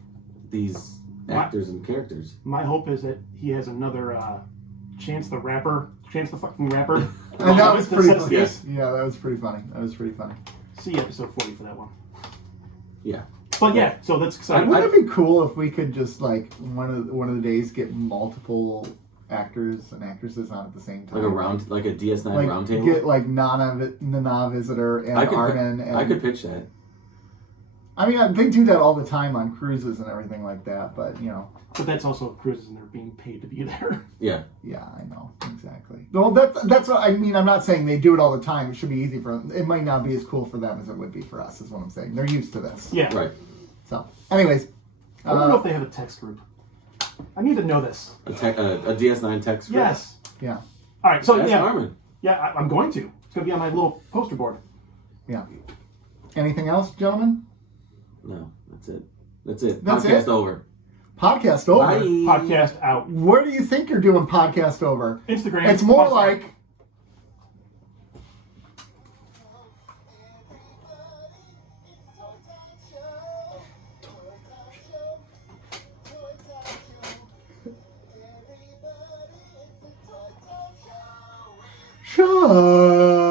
these actors and characters. My hope is that he has another Chance the fucking Rapper. And that was pretty funny. Yeah, that was pretty funny. See episode 40 for that one. Yeah. But so that's exciting. Wouldn't it be cool if we could just one of the days get multiple actors and actresses on at the same time, like a DS9 roundtable. Get Nana Visitor and Armin. I could pitch that. I mean, they do that all the time on cruises and everything like that, but But that's also cruises and they're being paid to be there. Yeah. Yeah, I know exactly. Well, that's what I mean. I'm not saying they do it all the time. It should be easy for them. It might not be as cool for them as it would be for us. Is what I'm saying. They're used to this. Yeah. Right. So, anyways, I don't know if they have a text group. I need to know this. A DS9 text group? Yes. Yeah. All right. So Ask Armin. Yeah, I'm going to. It's going to be on my little poster board. Yeah. Anything else, gentlemen? No, that's it. That's it. That's Podcast it? over. Podcast over. Bye. Podcast out. Where do you think you're doing podcast over? Instagram. It's more like... Show.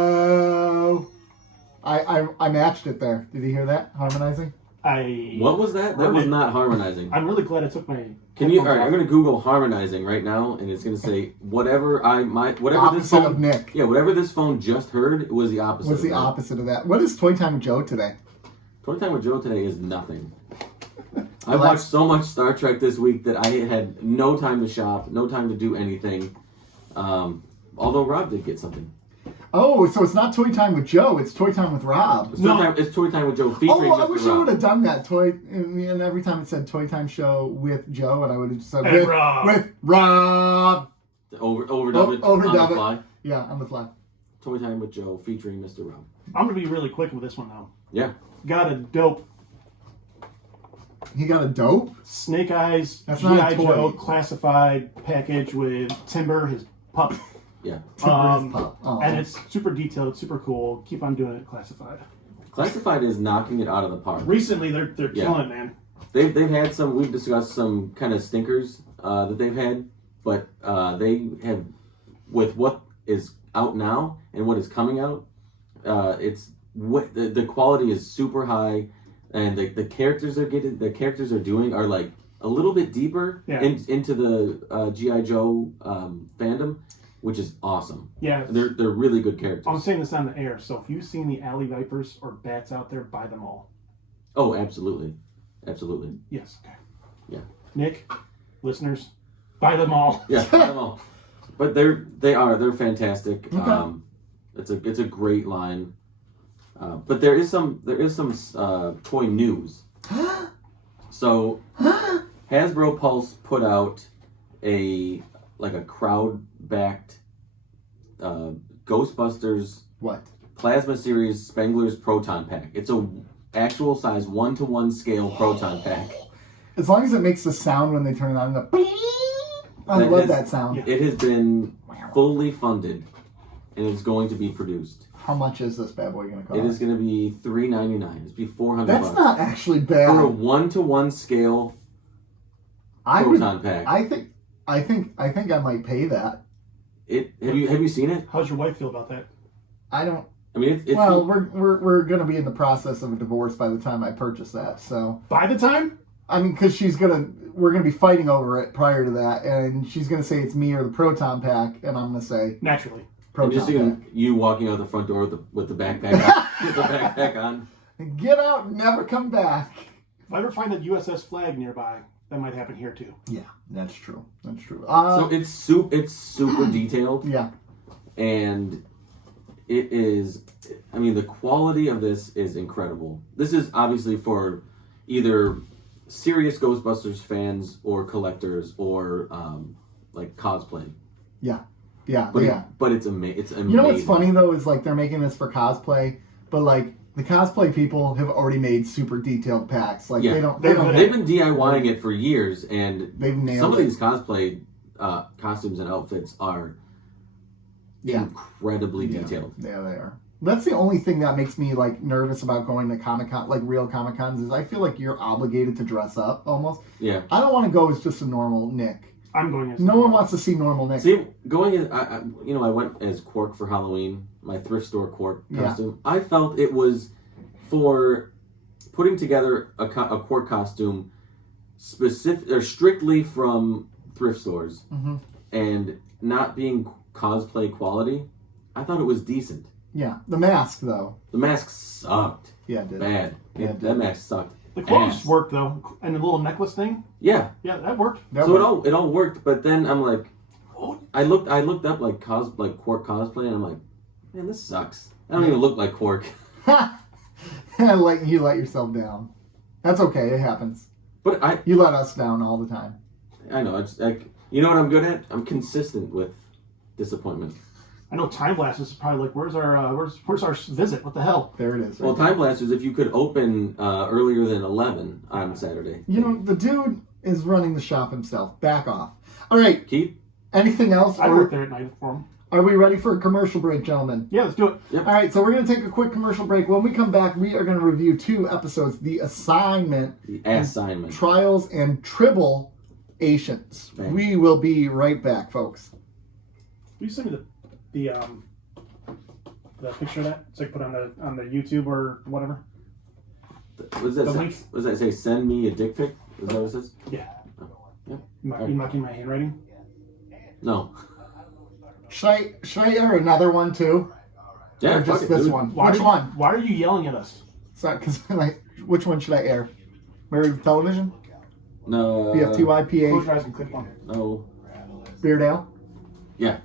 I matched it there. Did you hear that? Harmonizing? What was that? That was not harmonizing. I'm really glad I took my... Can you... All right, I'm going to Google harmonizing right now, and it's going to say whatever this phone... of Nick. Yeah, whatever this phone just heard was the opposite What's the opposite of that? What is Toy Time with Joe today? Toy Time with Joe today is nothing. I watched so much Star Trek this week that I had no time to shop, no time to do anything. Although Rob did get something. Oh, so it's not Toy Time with Joe, it's Toy Time with Rob. It's Toy Time with Joe featuring Mr. I wish Rob. I would have done that. And every time it said Toy Time Show with Joe, and I would have just said with Rob. Overdub it on the fly. Yeah, on the fly. Toy Time with Joe featuring Mr. Rob. I'm going to be really quick with this one, though. Yeah. Got a dope. He got a dope? Snake Eyes, G.I. Joe classified package with Timber, his pup. Yeah. And it's super detailed, super cool. Keep on doing it, classified. Classified is knocking it out of the park. Recently, they're killing it, man. They've had some. We've discussed some kind of stinkers that they've had, but they have, with what is out now and what is coming out, it's what the quality is super high, and the characters are doing are like a little bit deeper into the G.I. Joe fandom, which is awesome. Yeah, they're really good characters. I'm saying this on the air, so if you've seen the alley vipers or bats out there, buy them all. Oh, absolutely. Yes. Okay. Yeah. Nick, listeners, buy them all. Yeah, buy them all. But they're fantastic. Okay. It's a great line. But there is some toy news. So Hasbro Pulse put out a crowd-backed Ghostbusters Plasma Series Spengler's Proton Pack. It's a actual size 1-to-1 scale proton pack. As long as it makes the sound when they turn it on, I love that sound. It has been fully funded, and it's going to be produced. How much is this bad boy going to cost? It is going to be $399. It's be $400. That's not actually bad for a 1-to-1 scale proton pack. I think I might pay that. Have you seen it? How's your wife feel about that? I don't. I mean, it's well, we're going to be in the process of a divorce by the time I purchase that. So by the time, I mean, because we're gonna be fighting over it prior to that, and she's gonna say it's me or the proton pack, and I'm gonna say naturally. I'm just seeing you walking out the front door with the backpack on, with the backpack on. Get out and never come back. If I ever find that USS flag nearby, that might happen here too. Yeah, that's true. So it's super detailed. Yeah. And it is, I mean, the quality of this is incredible. This is obviously for either serious Ghostbusters fans or collectors or like cosplay. Yeah. But it's amazing. You know what's funny though is like they're making this for cosplay, but like the cosplay people have already made super detailed packs. Like they've been DIYing it for years, and they've nailed some of these cosplay costumes and outfits are incredibly detailed. Yeah, they are. That's the only thing that makes me like nervous about going to Comic-Con, like real Comic-Cons, is I feel like you're obligated to dress up almost. Yeah. I don't want to go as just a normal Nick. I'm going as no one wants to see normal Nick. See, going as I went as Quark for Halloween, my thrift store Quark costume. I felt it was for putting together a Quark costume specific or strictly from thrift stores and not being cosplay quality. I thought it was decent. Yeah, the mask though. The mask sucked. Yeah, it did. Bad. That mask sucked. The clothes worked though, and the little necklace thing. Yeah, that worked. It all worked, but then I'm like, I looked up like Quark cosplay, and I'm like, man, this sucks. I don't even look like Quark. Like you let yourself down. That's okay. It happens. But you let us down all the time. I know. It's like, you know what I'm good at? I'm consistent with disappointment. I know Time Blasters is probably like, where's our visit? What the hell? There it is. Well, Time Blasters, if you could open earlier than 11 on Saturday. You know, the dude is running the shop himself. Back off. All right. Keith? Anything else? I work there at night for him. Are we ready for a commercial break, gentlemen? Yeah, let's do it. Yep. All right, so we're going to take a quick commercial break. When we come back, we are going to review 2 episodes, The Assignment. Trials and Tribble-actions. We will be right back, folks. Will you send me the the picture of that, so I can put on the YouTube or whatever. What does that say? What does that say? Send me a dick pic? Is that what it says? Yeah. Oh, yeah. You mocking my handwriting? No. Should I air another one too? Yeah, or just this one? Which one? Why are you yelling at us? Sorry, because which one should I air? Married Television? No. BFTYPA? Close your eyes and click one. No. Beard Ale? Yeah.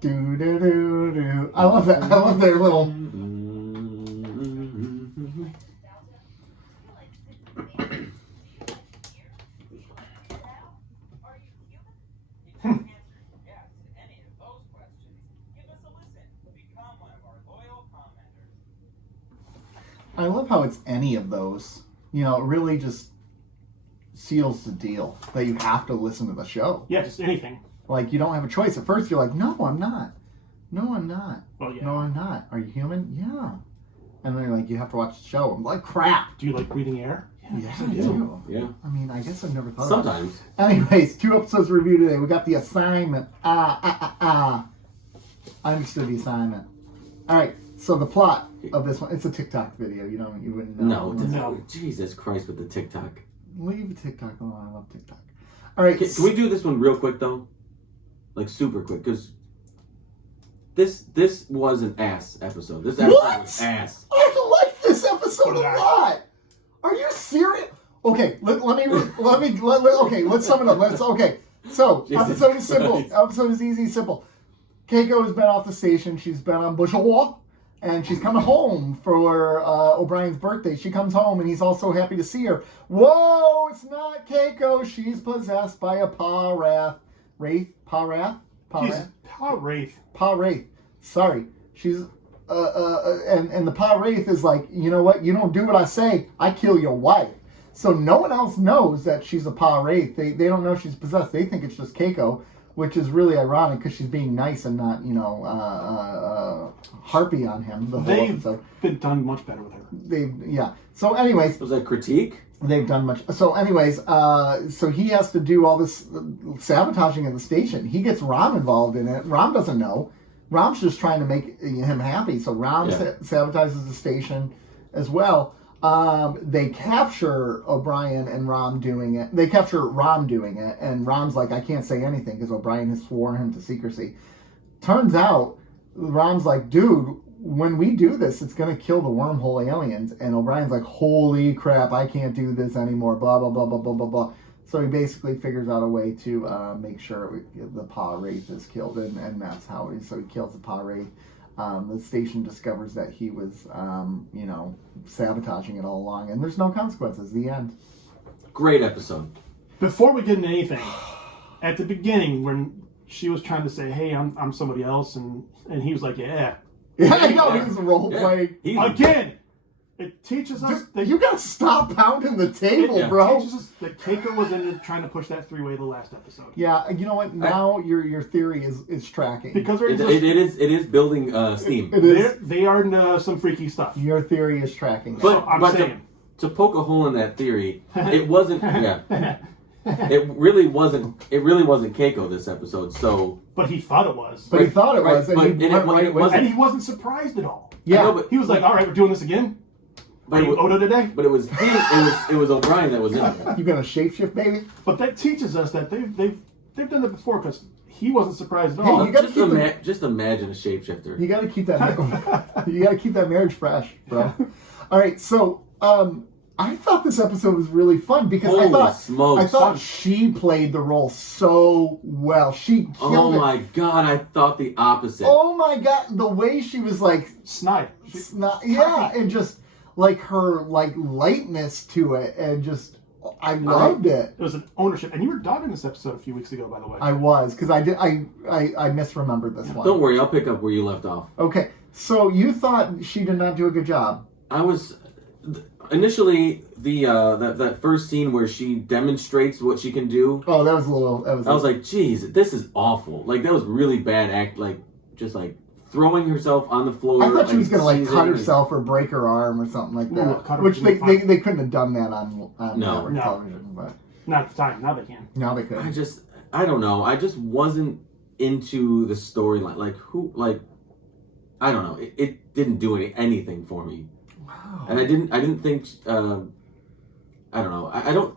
Do do do do. I love that. I love their little. I love how it's any of those. You know, it really just seals the deal that you have to listen to the show. Yeah, just anything. Like, you don't have a choice. At first, you're like, no, I'm not. No, I'm not. Well, yeah. No, I'm not. Are you human? Yeah. And then you're like, you have to watch the show. I'm like, crap. Do you like breathing air? Yeah, I do. Yeah. I mean, I guess I've never thought Sometimes. of that. Anyways, 2 episodes to review today. We got the assignment. I understood the assignment. All right. So the plot of this one, it's a TikTok video. You wouldn't know. No. Jesus Christ with the TikTok. Leave TikTok alone. I love TikTok. All right. Can we do this one real quick though? Like super quick, because this was an ass episode. This episode was ass. I like this episode a lot. Are you serious? Okay, okay, let's sum it up. So episode is simple. Episode is easy, simple. Keiko has been off the station. She's been on bushel, and she's coming home for O'Brien's birthday. She comes home, and he's all so happy to see her. Whoa, it's not Keiko. She's possessed by a Wraith. Pa Wraith. Sorry. She's and the Pa Wraith is like, you know what? You don't do what I say, I kill your wife. So no one else knows that she's a Pa Wraith. They don't know she's possessed. They think it's just Keiko, which is really ironic because she's being nice and not, harpy on him the whole episode. They've been done much better with her. So anyways. Was that critique? They've done much. So anyways, so he has to do all this sabotaging at the station. He gets Rom involved in it. Rom doesn't know. Rom's just trying to make him happy. So Rom sabotages the station as well. They capture O'Brien and Rom doing it. They capture Rom doing it. And Rom's like, I can't say anything because O'Brien has sworn him to secrecy. Turns out, Rom's like, dude, when we do this, it's going to kill the wormhole aliens. And O'Brien's like, holy crap, I can't do this anymore, blah, blah, blah, blah, blah, blah, blah. So he basically figures out a way to make sure the Pa Wraith is killed, and that's how he kills the Pa Wraith. The station discovers that he was, sabotaging it all along, and there's no consequences. The end. Great episode. Before we get into anything, at the beginning when she was trying to say, hey, I'm somebody else, and he was like, yeah. Yeah, I know, he was role playing. Again, it teaches us that you gotta stop pounding the table, bro. It teaches us that Keiko was in it trying to push that three-way the last episode. Yeah, you know what? Now your theory is tracking. Because it is building steam. They are into some freaky stuff. Your theory is tracking. But to poke a hole in that theory, it wasn't. It really wasn't Keiko this episode. So, but he thought it was. But he thought it was, and he wasn't surprised at all. Yeah, he was like, "All right, we're doing this again." But Odo today. But it was it was O'Brien that was in it. You gonna shapeshift, baby? But that teaches us that they've done that before because he wasn't surprised at all. Hey, just imagine a shapeshifter. You gotta keep that. You gotta keep that marriage fresh, bro. All right, so I thought this episode was really fun because I thought she played the role so well. She killed it. Oh my god, I thought the opposite. Oh my god, the way she was like snide. Yeah, and just like her lightness to it, and just I loved it. It was an ownership, and you were dogging this episode a few weeks ago, by the way. I was because I misremembered this one. Don't worry, I'll pick up where you left off. Okay, so you thought she did not do a good job. I was. Initially, that first scene where she demonstrates what she can do. Oh, that was a little. I was like, "Geez, this is awful." Like that was really bad act. Like just like throwing herself on the floor. I thought she was going to seizing cut and- herself or break her arm or something like that. cut her Which would be they couldn't have done that on network No. television, but Not at the time. Now they can. now they could. I don't know. I just wasn't into the storyline. I don't know. It didn't do anything for me. Wow. And I didn't think, I don't know. I don't,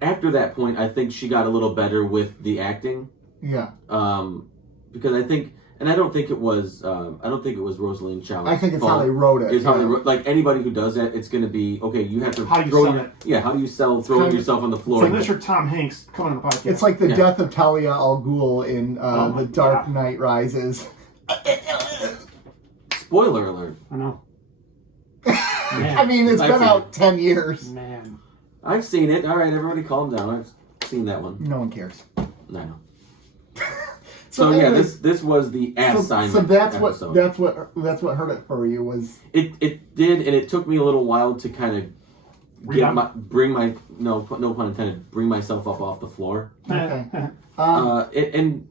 after that point, I think she got a little better with the acting. Yeah. Because I think, and I don't think it was Rosalind Chow's I think it's fault. how they wrote it. It's how they wrote, like anybody who does that, it's going to be, okay, you have to How do you throw sell your, it? yeah, how do you sell throwing kind of- yourself on the floor? So this is Tom Hanks coming on the podcast. It's like the Yeah. death of Talia al Ghul in Oh my The Dark God. Knight Rises. Spoiler alert. I know. I mean, it's I've been seen out it. 10 years. Man. I've seen it. All right, everybody calm down. I've seen that one. No one cares. I know. So yeah, anyways, this was the assignment. So that's episode. what hurt it for you was It did, and it took me a little while to kind of bring myself up off the floor. okay. And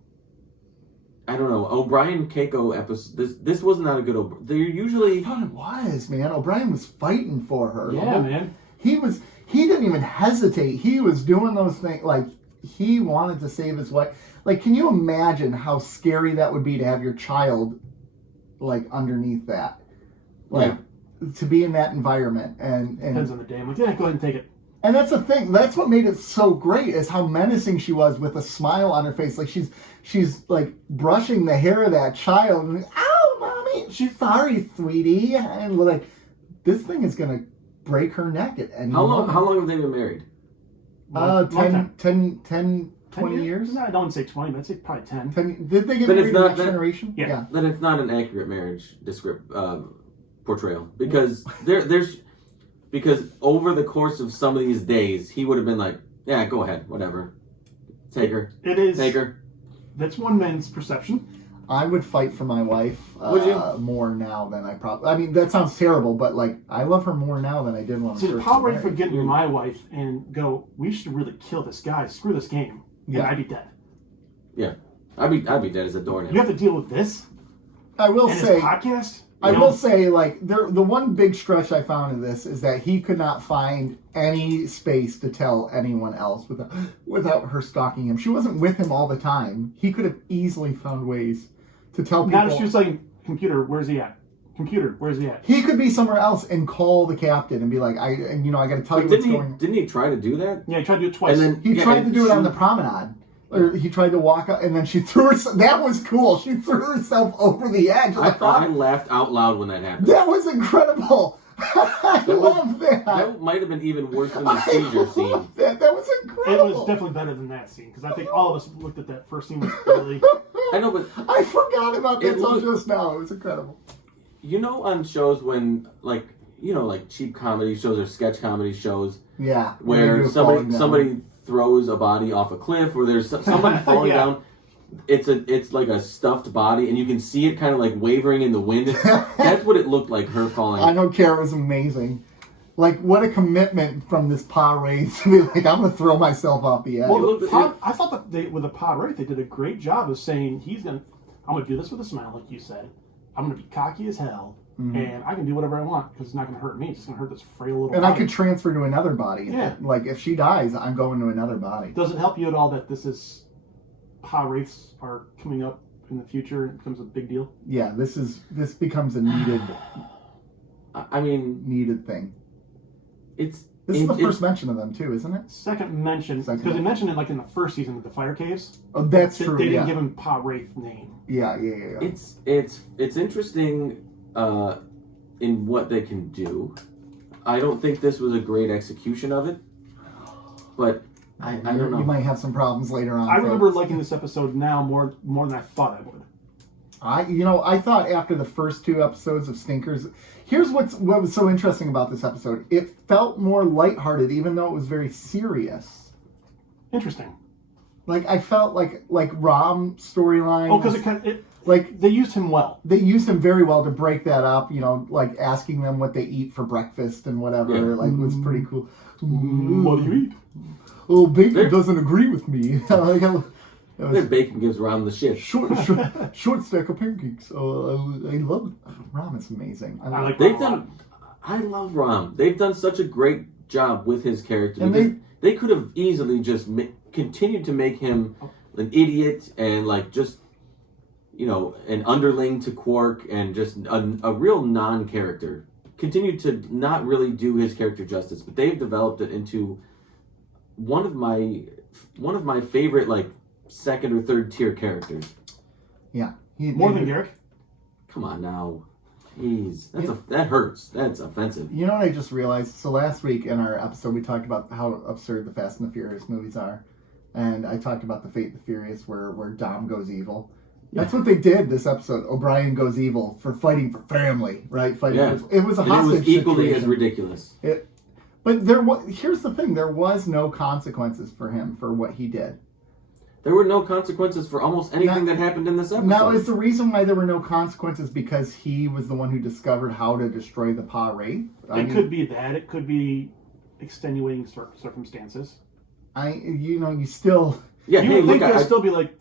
I don't know, O'Brien Keiko episode. This was not a good. They're I usually thought it was, man. O'Brien was fighting for her. Yeah, man. He didn't even hesitate. He was doing those things like he wanted to save his wife. Like, can you imagine how scary that would be to have your child like underneath that? Like to be in that environment and Depends on the day. I'm like, yeah, go ahead and take it. and that's the thing. That's what made it so great is how menacing she was with a smile on her face. Like she's like brushing the hair of that child and ow, mommy, she's sorry, sweetie. And like this thing is gonna break her neck at any how moment. long have they been married? 10, 20 years? No, I don't say 20, but I'd say probably 10. 10 did they get But married it's in not Next that- Generation? Yeah. Then it's not an accurate marriage portrayal because because over the course of some of these days he would have been like, yeah, go ahead, whatever, take her, It is. take her. That's one man's perception. I would fight for my wife Would you? more now than I probably... I mean, that sounds terrible, but like, I love her more now than I did when I See, the first power married. for getting my wife and go, we should really kill this guy, screw this game, and Yeah. I'd be dead. Yeah, I'd be dead as a doornail. You have to deal with this I will and say... this podcast? I You will know? say, like, the one big stretch I found in this is that he could not find any space to tell anyone else without her stalking him. She wasn't with him all the time. He could have easily found ways to tell people. Now she was like, computer, where's he at? Computer, where's he at? He could be somewhere else and call the captain and be like, I got to tell But you what's going on. didn't he try to do that? Yeah, he tried to do it twice. And then He tried to do it on she- the promenade. Or he tried to walk up, and then she threw herself. That was cool. She threw herself over the edge. I laughed out loud when that happened. That was incredible. I love that. That might have been even worse than the I seizure love scene. that. That was it incredible. was definitely better than that scene, because I think all of us looked at that first scene with really... I know, but I forgot about that It until looked- just now. It was incredible. you know, on shows when like cheap comedy shows or sketch comedy shows Yeah. where They do falling down. somebody throws a body off a cliff or there's somebody falling Yeah. down. It's like a stuffed body and you can see it kind of like wavering in the wind. That's what it looked like, her falling. I don't care. It was amazing. Like, what a commitment from this Pa Ray to be like, I'm going to throw myself off the edge. Well, looked- I thought that with the pod right, they did a great job of saying I'm gonna do this with a smile, like you said. I'm gonna be cocky as hell, and I can do whatever I want because it's not gonna hurt me. It's just gonna hurt this frail little. And body. I could transfer to another body. Yeah. Like, if she dies, I'm going to another body. Does it help you at all that this is pod wraiths are coming up in the future? It becomes a big deal. Yeah, this becomes a needed I mean, thing. it's This is the it's- first mention of them, too, isn't it? Second mention, Second. because they mentioned it like in the first season with the fire caves. Oh, that's They true. didn't Yeah. give him pod wraith name. Yeah. It's interesting in what they can do. I don't think this was a great execution of it, but I don't know. You might have some problems later on. I remember folks. liking this episode now more than I thought I would. I thought after the first two episodes of Stinkers, here's what was so interesting about this episode. It felt more lighthearted, even though it was very serious. Interesting. Like, I felt like Rom storyline. Oh, because like they used him well. they used him very well to break that up. Like asking them what they eat for breakfast and whatever. Yeah. Like, was pretty cool. What do you eat? Oh, Bacon doesn't agree with me. Their bacon gives Rom the shit. Short stack of pancakes. Oh, I love it. Rom is amazing. I love Rom. They've done such a great job with his character. And because they could have easily just continued to make him an idiot and like just, you know, an underling to Quark and just a real non-character. Continue to not really do his character justice, but they've developed it into one of my favorite like second or third tier characters. Yeah, more than Garrick. Come on now, jeez, that hurts. That's offensive. You know what I just realized? So last week in our episode, we talked about how absurd the Fast and the Furious movies are, and I talked about the Fate of the Furious, where Dom goes evil. That's what they did this episode. O'Brien goes evil for fighting for family, right? It was a hostage It was equally situation. as ridiculous. But here's the thing: there was no consequences for him for what he did. There were no consequences for almost anything that happened in this episode. Now, is the reason why there were no consequences because he was the one who discovered how to destroy the Pa Wraith? Could be that. It could be extenuating circumstances. You still... Yeah, you would think there'd still be like...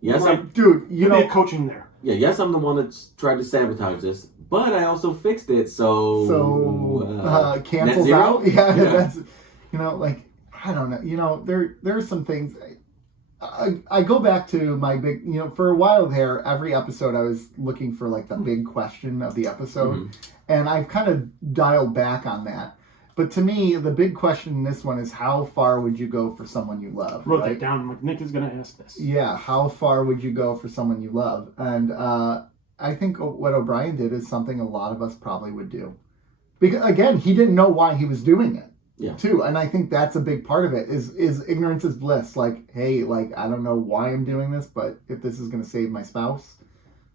Yes, dude, you know... coaching there. Yeah, yes, I'm the one that's tried to sabotage this, but I also fixed it, so cancels out? Yeah, that's... I don't know. There are some things... I go back to my big, for a while there, every episode I was looking for like the big question of the episode, and I've kind of dialed back on that. But to me, the big question in this one is how far would you go for someone you love? Wrote that down. I'm like, Nick is going to ask this. Yeah, how far would you go for someone you love? And I think what O'Brien did is something a lot of us probably would do. Because, again, he didn't know why he was doing it. Yeah. Too, and I think that's a big part of it. Is ignorance is bliss. Like, hey, I don't know why I'm doing this, but if this is going to save my spouse,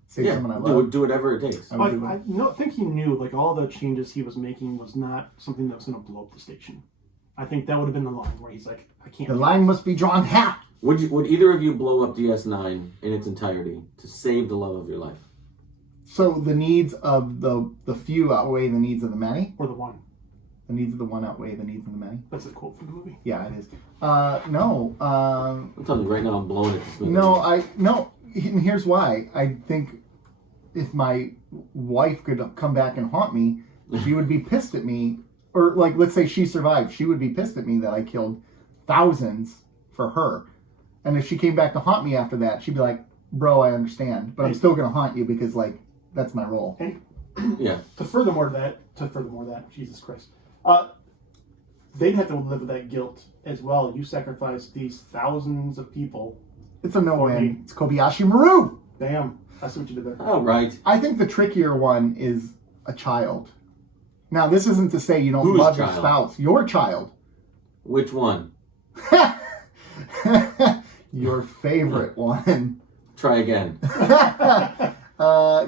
someone I love, do whatever it takes. I think he knew like all the changes he was making was not something that was going to blow up the station. I think that would have been the line where he's like, I can't. The line must be drawn half. Would either of you blow up DS9 in its entirety to save the love of your life? So the needs of the few outweigh the needs of the many, or the one. The needs of the one outweigh the needs of the many. That's a quote from the movie. Yeah, it is. No. I'm telling you right now, I'm blowing it. No. And here's why. I think if my wife could come back and haunt me, she would be pissed at me. Or like, let's say she survived, she would be pissed at me that I killed thousands for her. And if she came back to haunt me after that, she'd be like, "Bro, I understand, but I'm still gonna haunt you because like that's my role." And yeah. To furthermore that, Jesus Christ. They'd have to live with that guilt as well. You sacrificed these thousands of people. It's a no-win. It's Kobayashi Maru. Damn, that's what you did there. Oh, right. I think the trickier one is a child. Now, this isn't to say you don't love your spouse. Your child. Which one? Your favorite one. Try again.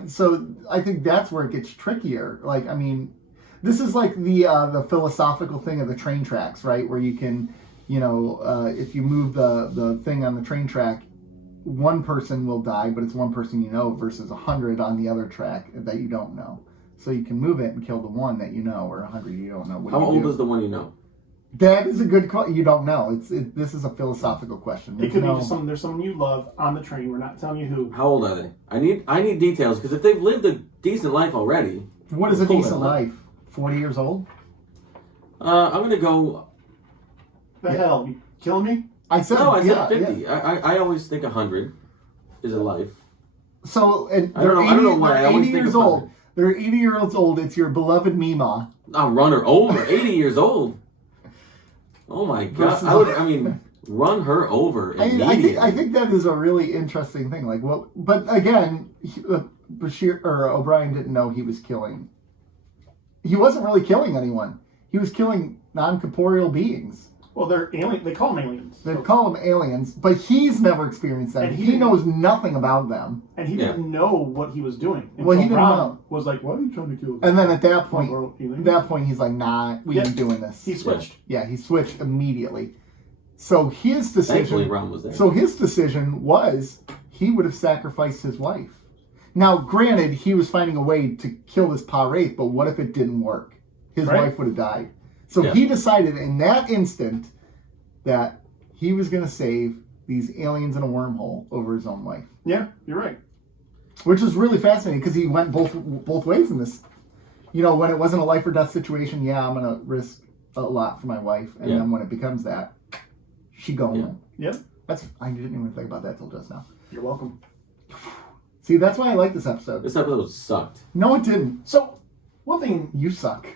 So I think that's where it gets trickier. Like, I mean, this is like the philosophical thing of the train tracks, right? Where you can, if you move the thing on the train track, one person will die, but it's one person you know versus 100 on the other track that you don't know. So you can move it and kill the one that you know, or 100 you don't know. How old is the one you know? That is a good question. You don't know. This is a philosophical question. It could be just there's someone you love on the train. We're not telling you who. How old are they? I need details because if they've lived a decent life already. What is a decent life? 40 years old? I'm gonna go. The hell? You killing me? I said 50. Yeah. I always think 100 is a life. So I don't know why I always think 80 years old. They're 80 years old. It's your beloved Mima. I'll run her over. 80 years old. Oh my god! Run her over. I think that is a really interesting thing. Like, well, but again, O'Brien didn't know he was killing. He wasn't really killing anyone. He was killing non-corporeal beings. Well, they're alien. They call them aliens. They call them aliens, but he's never experienced them. And he knows nothing about them. And he didn't know what he was doing. Well, he didn't know. Was like, "Why are you trying to kill?" And then at that point, he's like, "Nah, we ain't doing this." He switched. Yeah, he switched immediately. So his decision. Thankfully, Ron was there. So his decision was he would have sacrificed his wife. Now, granted, he was finding a way to kill this Pa Wraith, but what if it didn't work? His wife would have died. So he decided in that instant that he was going to save these aliens in a wormhole over his own wife. Yeah, you're right. Which is really fascinating because he went both ways in this. You know, when it wasn't a life or death situation, yeah, I'm gonna risk a lot for my wife, and then when it becomes that, she going home. Yep. I didn't even think about that till just now. You're welcome. See, that's why I like this episode. This episode sucked. No, it didn't. So, one thing You suck.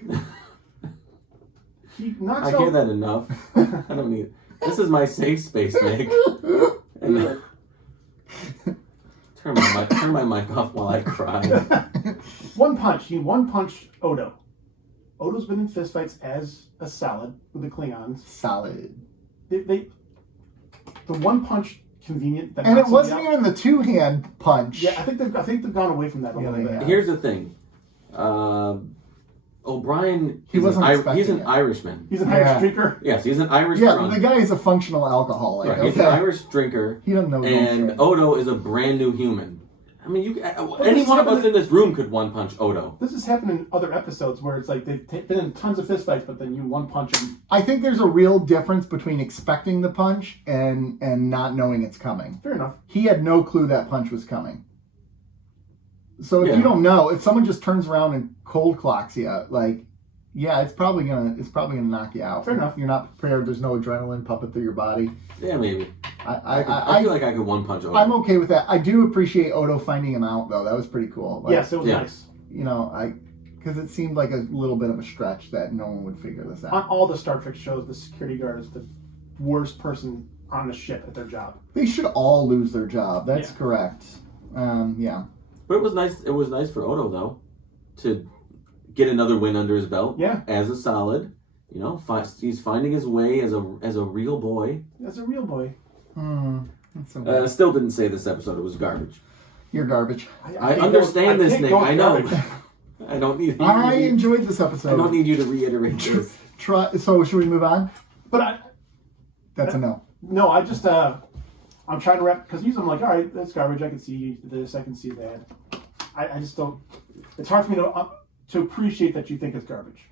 he knocks I out. hear that enough. I don't need. This is my safe space, Nick. And, turn my mic off while I cry. One punch. He one punched Odo. Odo's been in fistfights as a salad with the Klingons. Solid. The one punch convenient. And it wasn't even the two-hand punch. Yeah, I think they've gone away from that a little bit. Here's the thing. O'Brien, he's an Irishman. He's an Irish drinker. Yes, he's an Irish Yeah, drunk. the guy is a functional alcoholic. Right, he's an Irish drinker. He doesn't know. And Odo is a brand new human. I mean, any one of us in this room could one punch Odo. This has happened in other episodes where it's like they've been in tons of fistfights, but then you one punch them. I think there's a real difference between expecting the punch and not knowing it's coming. Fair enough. He had no clue that punch was coming. So if you don't know, if someone just turns around and cold clocks you, like, yeah, it's probably gonna knock you out. Fair enough. You're not prepared. There's no adrenaline pumping through your body. Yeah, maybe. I feel like I could one punch Odo. I'm okay with that. I do appreciate Odo finding him out, though. That was pretty cool. Like, Yes, it was nice. You know, because it seemed like a little bit of a stretch that no one would figure this out. On all the Star Trek shows, the security guard is the worst person on the ship at their job. They should all lose their job. That's correct. Yeah. But it was nice. It was nice for Odo though, to get another win under his belt. Yeah. As a solid, you know, he's finding his way as a real boy. As a real boy. That's so Still didn't say this episode. It was garbage. You're garbage. I understand this, Nick. I know. I don't need. I enjoyed this episode. I don't need you to reiterate this. So should we move on? But That's a no. No, I just I'm trying to wrap, because usually I'm like, all right, that's garbage. I can see this. I can see that. I just don't. It's hard for me to appreciate that you think it's garbage.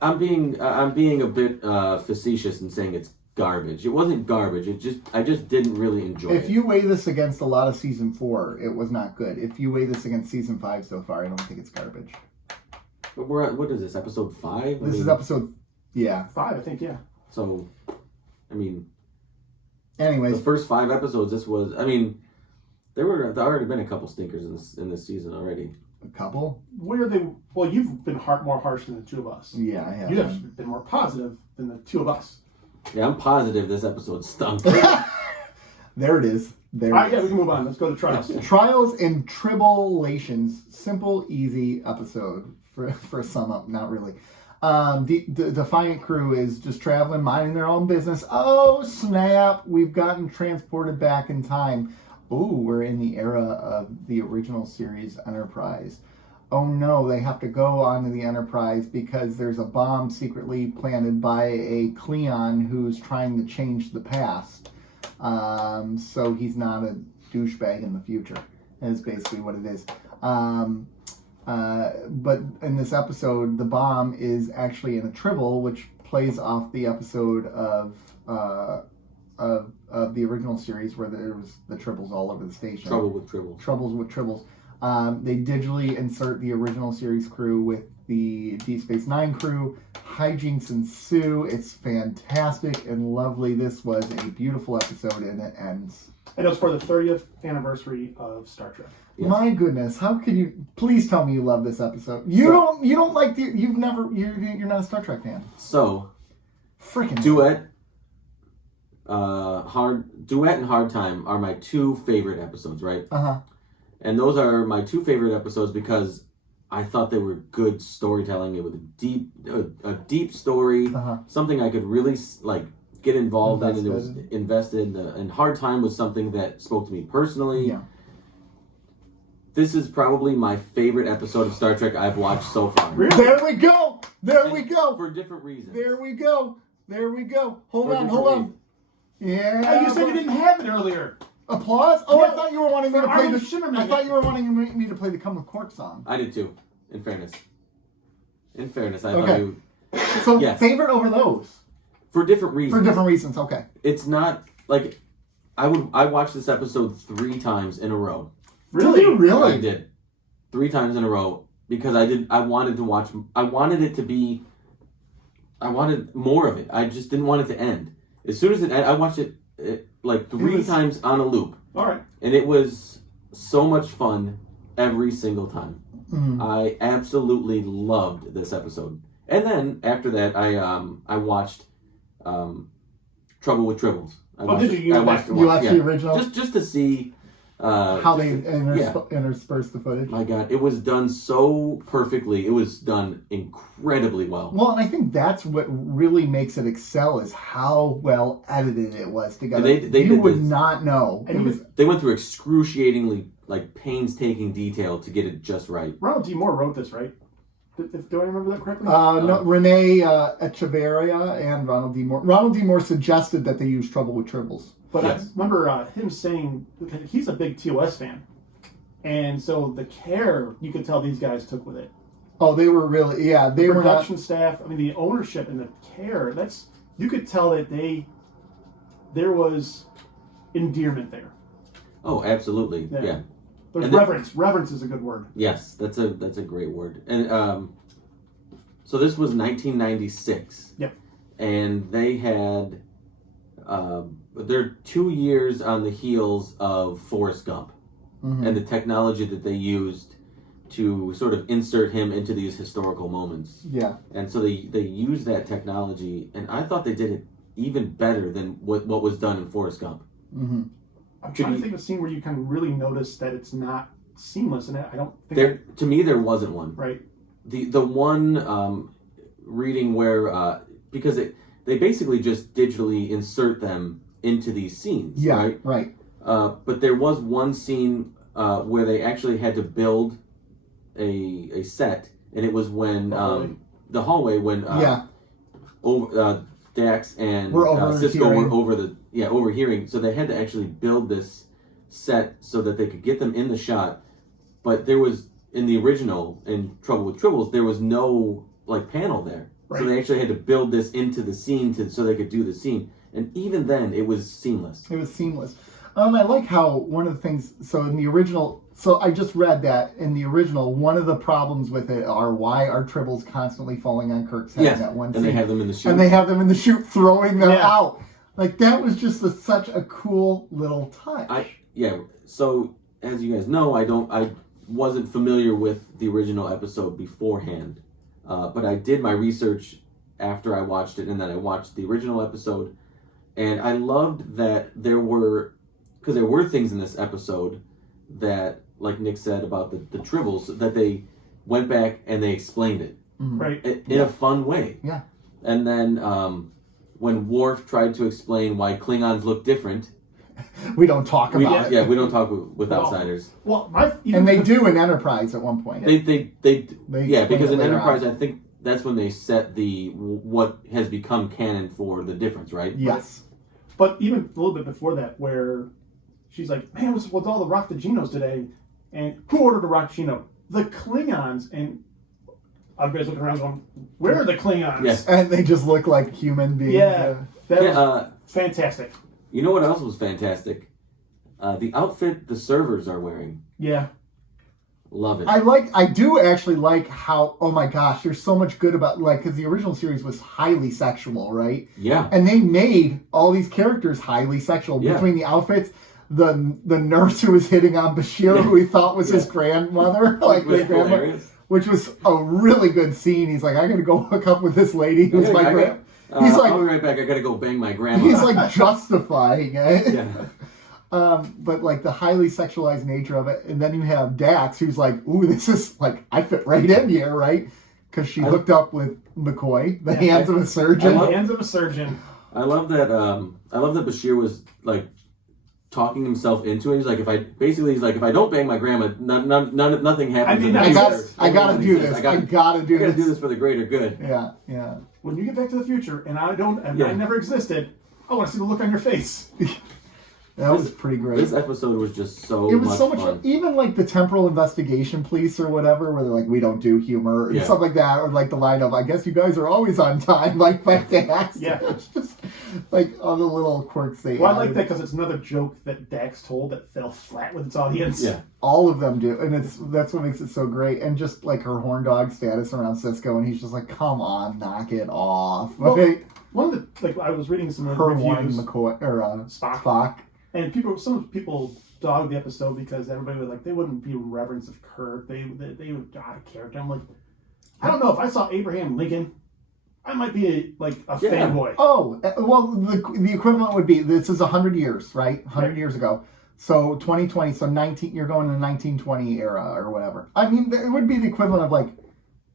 I'm being a bit facetious in saying it's garbage. It wasn't garbage. I just didn't really enjoy it. If you weigh this against a lot of season 4, it was not good. If you weigh this against season 5 so far, I don't think it's garbage. But we're at, what is this, episode 5? This is episode 5, I think, yeah. So, I mean, anyways, the first 5 episodes, this was, I mean, there already been a couple stinkers in this season already. a couple. Where they? Well, you've been more harsh than the two of us. Yeah, I have. You have been more positive than the two of us. Yeah, I'm positive this episode stunk. There it is. There. All right, yeah, we can move on. Let's go to trials. Trials and Tribble-actions. Simple, easy episode for a sum up. Not really. The Defiant crew is just traveling, minding their own business. Oh, snap. We've gotten transported back in time. Oh, we're in the era of the original series Enterprise. Oh no, they have to go onto the Enterprise because there's a bomb secretly planted by a Klingon who's trying to change the past. So he's not a douchebag in the future. Is basically what it is. But in this episode, the bomb is actually in a Tribble, which plays off the episode of the original series where there was the Tribbles all over the station. Troubles with Tribbles. They digitally insert the original series crew with the Deep Space Nine crew. Hijinks ensue. It's fantastic and lovely. This was a beautiful episode, and it ends. And it was for the 30th anniversary of Star Trek. Yes. My goodness, how could you? Please tell me you love this episode. You don't like the. You're not a Star Trek fan. So, freaking Duet. Duet and Hard Time are my two favorite episodes, right? And those are my two favorite episodes because I thought they were good storytelling. It was a deep story, something I could really get involved in, and it was invested. And Hard Time was something that spoke to me personally. Yeah. This is probably my favorite episode of Star Trek I've watched so far. Really? There we go. There we go. For different reasons. There we go. Hold on. Yeah. Hey, you said you didn't have it earlier. Applause? Oh, Yeah. I thought you were wanting me to play Armin the. Shimerman. I thought you were wanting me to play the "Come with Quark" song. I did too. In fairness, I thought Okay. you. So Yes. favorite over those For different reasons. for different reasons. Okay. It's not like, I watched this episode 3 times in a row. Really? Really? I did. 3 times in a row because I wanted to watch. I wanted more of it. I just didn't want it to end. As soon as I watched it like 3 times on a loop. All right. And it was so much fun every single time. I absolutely loved this episode. And then after that, I watched Trouble with Tribbles. You watched the original? Just to see how they intersperse the footage. My God, it was done so perfectly. It was done incredibly well. Well, and I think that's what really makes it excel is how well edited it was together. You would not know. They went through excruciatingly painstaking detail to get it just right. Ronald D. Moore wrote this, right? Do I remember that correctly? No, Renee Echeverria and Ronald D. Moore. Ronald D. Moore suggested that they use Trouble with Tribbles. But I remember him saying, he's a big TOS fan. And so the care you could tell these guys took with it. Oh, they were really, yeah. The production staff, I mean, the ownership and the care, you could tell that there was endearment there. Oh, absolutely, yeah. There's reverence. Reverence is a good word. Yes, that's a great word. And so this was 1996. Yep. And they had they're 2 years on the heels of Forrest Gump and the technology that they used to sort of insert him into these historical moments. Yeah. And so they used that technology, and I thought they did it even better than what was done in Forrest Gump. Mm-hmm. I'm trying to think of a scene where you can really notice that it's not seamless, and I don't think to me there wasn't one. Right. The one reading where because they basically just digitally insert them into these scenes. Yeah. Right. But there was one scene where they actually had to build a set, and it was when the hallway when Dax and Cisco were overhearing, so they had to actually build this set so that they could get them in the shot. But there was, in the original, in Trouble with Tribbles, there was no panel there. Right. So they actually had to build this into the scene so they could do the scene. And even then, it was seamless. It was seamless. I like how one of the things, so in the original, so I just read that in the original, one of the problems with it are why are Tribbles constantly falling on Kirk's head in that one scene. And they have them in the chute. And they have them in the chute throwing them out. That was just such a cool little touch. So, as you guys know, I wasn't familiar with the original episode beforehand. But I did my research after I watched it, and then I watched the original episode. And I loved that there were things in this episode that, like Nick said about the Tribbles, that they went back and they explained it. Right. In a fun way. Yeah. And then when Worf tried to explain why Klingons look different, we don't talk about it. Yeah, we don't talk with outsiders. Well, and they do in Enterprise at one point. They because in Enterprise, I think that's when they set what has become canon for the difference, right? Yes. But even a little bit before that, where she's like, man, what's all the Raktaginos today? And who ordered a Raktajino? The Klingons. And everybody's looking around going, where are the Klingons? Yes. And they just look like human beings. Yeah. That was fantastic. You know what else was fantastic? The outfit the servers are wearing. Yeah. Love it. I do actually like how, oh my gosh, there's so much good about, because the original series was highly sexual, right? Yeah. And they made all these characters highly sexual between the outfits. The nurse who was hitting on Bashir, who he thought was his grandmother, great grandmother, which was a really good scene. He's like, I gotta go hook up with this lady who's my grandmother. He's I'll be right back. I gotta go bang my grandma. He's justifying it. Yeah. But the highly sexualized nature of it, and then you have Dax, who's like, "Ooh, this is I fit right in here, right?" Because she hooked up with McCoy, the hands of a surgeon. Hands of a surgeon. I love that. I love that Bashir was talking himself into it. He's like, if I don't bang my grandma, nothing happens. I gotta do this. I gotta do this for the greater good. Yeah, yeah. When you get back to the future, and I never existed, I want to see the look on your face. That was pretty great. This episode was just so much fun. Even the temporal investigation police or whatever, where they're like, we don't do humor and stuff like that, or the line of, I guess you guys are always on time, by Dax. Yeah. It's just like all the little quirks they. Well, I like that because it's another joke that Dax told that fell flat with its audience. Yeah. All of them do, and that's what makes it so great. And just like her horn dog status around Cisco, and he's just like, "Come on, knock it off!" Well, right? One of the I was reading some Her wanting reviews, McCoy or Spock. and some people dogged the episode because everybody was like they wouldn't be in reverence of Kirk. They would out of character. I'm like, I don't know if I saw Abraham Lincoln, I might be a fanboy. Oh, well, the equivalent would be this is 100 years, right? 100 years ago. So 2020, so 19. You're going to the 1920 era or whatever. I mean, it would be the equivalent of like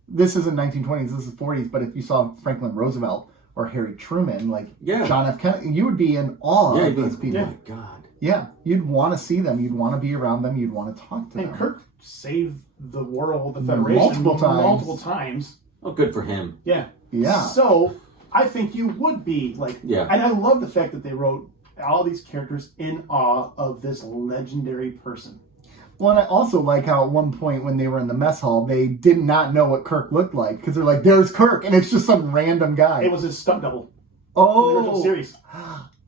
this isn't 1920s, this is 40s. But if you saw Franklin Roosevelt or Harry Truman, like John F. Kennedy, you would be in awe of these people. Oh my God. Yeah, you'd want to see them. You'd want to be around them. You'd want to talk to them. And Kirk saved the world, the Federation, multiple times. Oh, good for him. Yeah. Yeah. So I think you would be like, yeah. And I love the fact that they wrote all these characters in awe of this legendary person. Well, and I also like how at one point when they were in the mess hall, they did not know what Kirk looked like because they're like, "There's Kirk," and it's just some random guy. It was his stunt double. Oh, in the original series.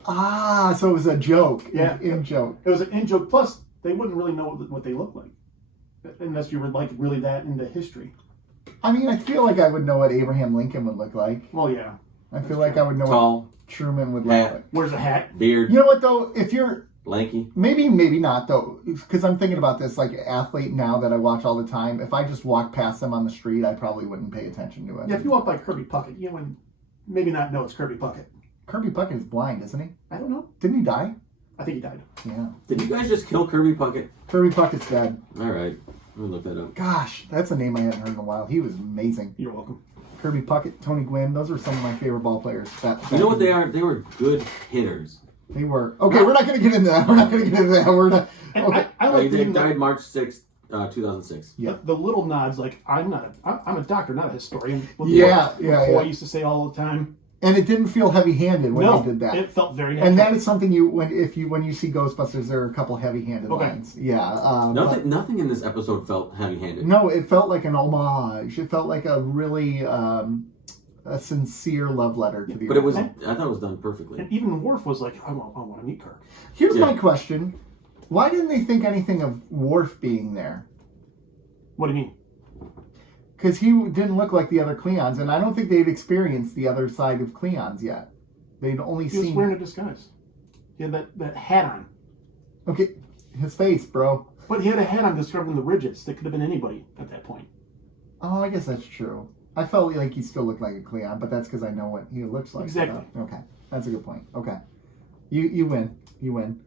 Ah, so it was a joke. Yeah, in joke. It was an in joke. Plus, they wouldn't really know what they look like unless you were like really that into history. I mean, I feel like I would know what Abraham Lincoln would look like. Well, yeah. I feel like I would know Tall, what Truman would look like. Wears a hat. Beard. You know what though? If you're lanky, maybe not though, because I'm thinking about this like athlete now that I watch all the time. If I just walk past them on the street, I probably wouldn't pay attention to it. Yeah, if you walk by Kirby Puckett, you would maybe not know it's Kirby Puckett. Kirby Puckett is blind, isn't he? I don't know. Didn't he die? I think he died. Yeah. Did you guys just kill Kirby Puckett? Kirby Puckett's dead. All right. Let me look that up. Gosh, that's a name I hadn't heard in a while. He was amazing. You're welcome. Kirby Puckett, Tony Gwynn, those were some of my favorite ball players. You know what they are? They were good hitters. They were. Okay, we're not going to get into that. We're not going to get into that. We're not. Okay. I like they died March 6th, 2006. Yeah. The little nods, like I'm a doctor, not a historian. Yeah. I used to say all the time. And it didn't feel heavy-handed when they did that. It felt very natural. And that is something when you see Ghostbusters, there are a couple heavy-handed lines. Yeah. Nothing in this episode felt heavy-handed. No, it felt like an homage. It felt like a really a sincere love letter to the. But I thought it was done perfectly. And even Worf was like, I want to meet Kirk. Here's my question: why didn't they think anything of Worf being there? What do you mean? Because he didn't look like the other Klingons, and I don't think they'd experienced the other side of Klingons yet. They'd only seen. He was wearing a disguise. He had that hat on. Okay, his face, bro. But he had a hat on discovering the Ridges. That could have been anybody at that point. Oh, I guess that's true. I felt like he still looked like a Klingon, but that's because I know what he looks like. Exactly. Okay, that's a good point. Okay, you win. You win.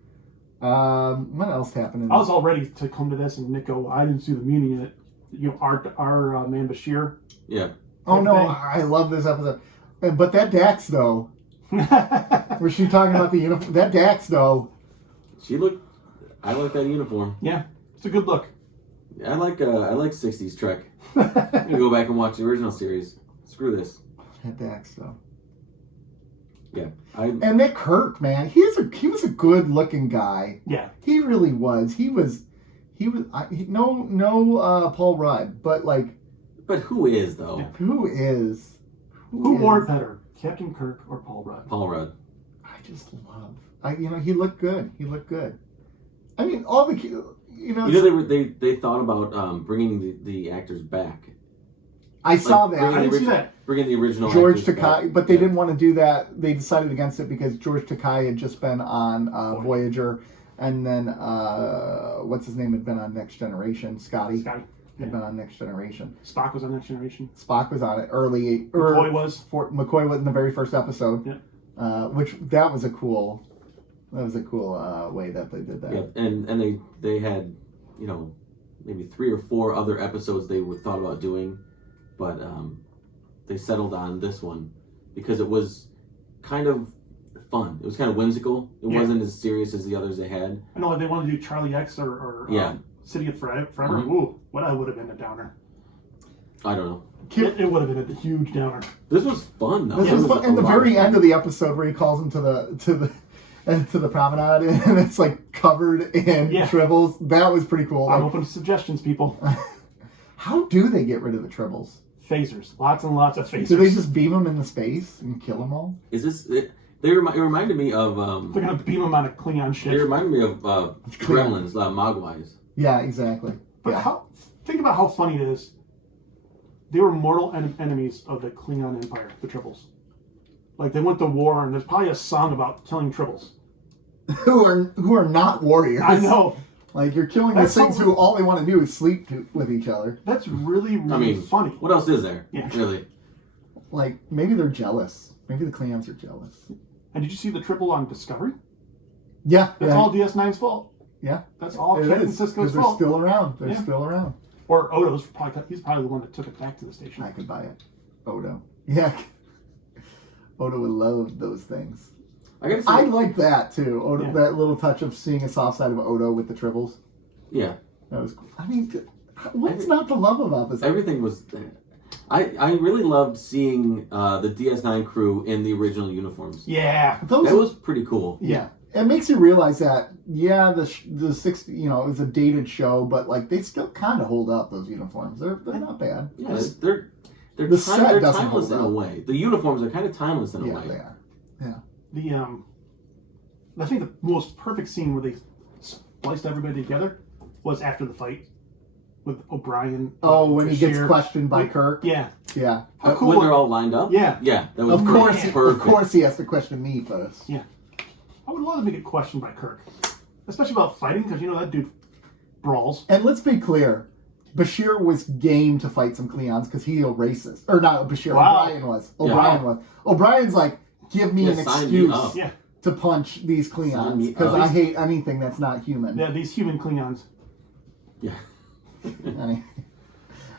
What else happened? I was all ready to come to this, and Nick go, I didn't see the meaning in it. You know, our man Bashir. Yeah. Oh no, I love this episode. But that Dax though, was she talking about the uniform? That Dax though. I like that uniform. Yeah, it's a good look. I like 60s Trek. I'm gonna go back and watch the original series. Screw this. That Dax though. Yeah. And that Kirk, man, he was a good looking guy. Yeah. He really was. He was no Paul Rudd, but like. But who is though? Yeah. Who wore it better, Captain Kirk or Paul Rudd? Paul Rudd. I just love. He looked good. He looked good. I mean, all the they thought about bringing the actors back. I saw that. I didn't see that. Bringing the original George actors Takei, back. but they didn't want to do that. They decided against it because George Takei had just been on Voyager, and then what's his name had been on Next Generation. Scotty had been on Next Generation. Spock was on Next Generation. Spock was on it early. McCoy was. McCoy was in the very first episode. Yeah. Which that was a cool way that they did that. Yeah, and they had maybe 3 or 4 other episodes they thought about doing, but they settled on this one because it was kind of fun. It was kind of whimsical. It wasn't as serious as the others they had. I know they wanted to do Charlie X or City of Forever. Mm-hmm. Ooh, what I would have been a downer. I don't know. It would have been a huge downer. This was fun though. This was fun. And the very end of the episode where he calls him to the promenade and it's like covered in tribbles. That was pretty cool. I'm open to suggestions, people. How do they get rid of the tribbles? Phasers. Lots and lots of phasers. Do they just beam them into space and kill them all? Is this It reminded me of. They're gonna beam them on a Klingon ship. They reminded me of Gremlins, Mogwais. Yeah, exactly. But think about how funny it is. They were mortal enemies of the Klingon Empire, the Tribbles. Like, they went to war, and there's probably a song about killing Tribbles. who are not warriors. I know. Like, you're killing these things who all they want to do is sleep with each other. That's really, really funny. What else is there? Yeah. Really? Like, maybe they're jealous. Maybe the Klingons are jealous. And did you see the Tribble on Discovery? Yeah. That's all DS9's fault. Yeah. That's all Captain Sisko's fault. They're still around. They're still around. Or Odo's he's probably the one that took it back to the station. I could buy it. Odo. Yeah. Odo would love those things. I like that too. Odo, that little touch of seeing a soft side of Odo with the Tribbles. Yeah. That was cool. I mean, what's not to love about this? Everything was. I really loved seeing the DS9 crew in the original uniforms. Yeah. That was pretty cool. Yeah. It makes you realize that, the 60, it was a dated show, but like they still kind of hold up, those uniforms. They're not bad. Yeah, they're timeless in a way. The uniforms are kind of timeless in a way. Yeah, they are. Yeah. I think the most perfect scene where they spliced everybody together was after the fight with O'Brien. Oh, when he gets questioned by Kirk. Yeah. Yeah. How cool when they're all lined up. Yeah. Yeah. That was perfect. Of course, he has to question me first. Yeah. I would love to get questioned by Kirk, especially about fighting, because that dude brawls. And let's be clear, Bashir was game to fight some Klingons because he's a racist. Or not Bashir, wow. O'Brien was. O'Brien was. O'Brien's like, give me an excuse to punch these Klingons because I hate anything that's not human. Yeah, these human Klingons. Yeah.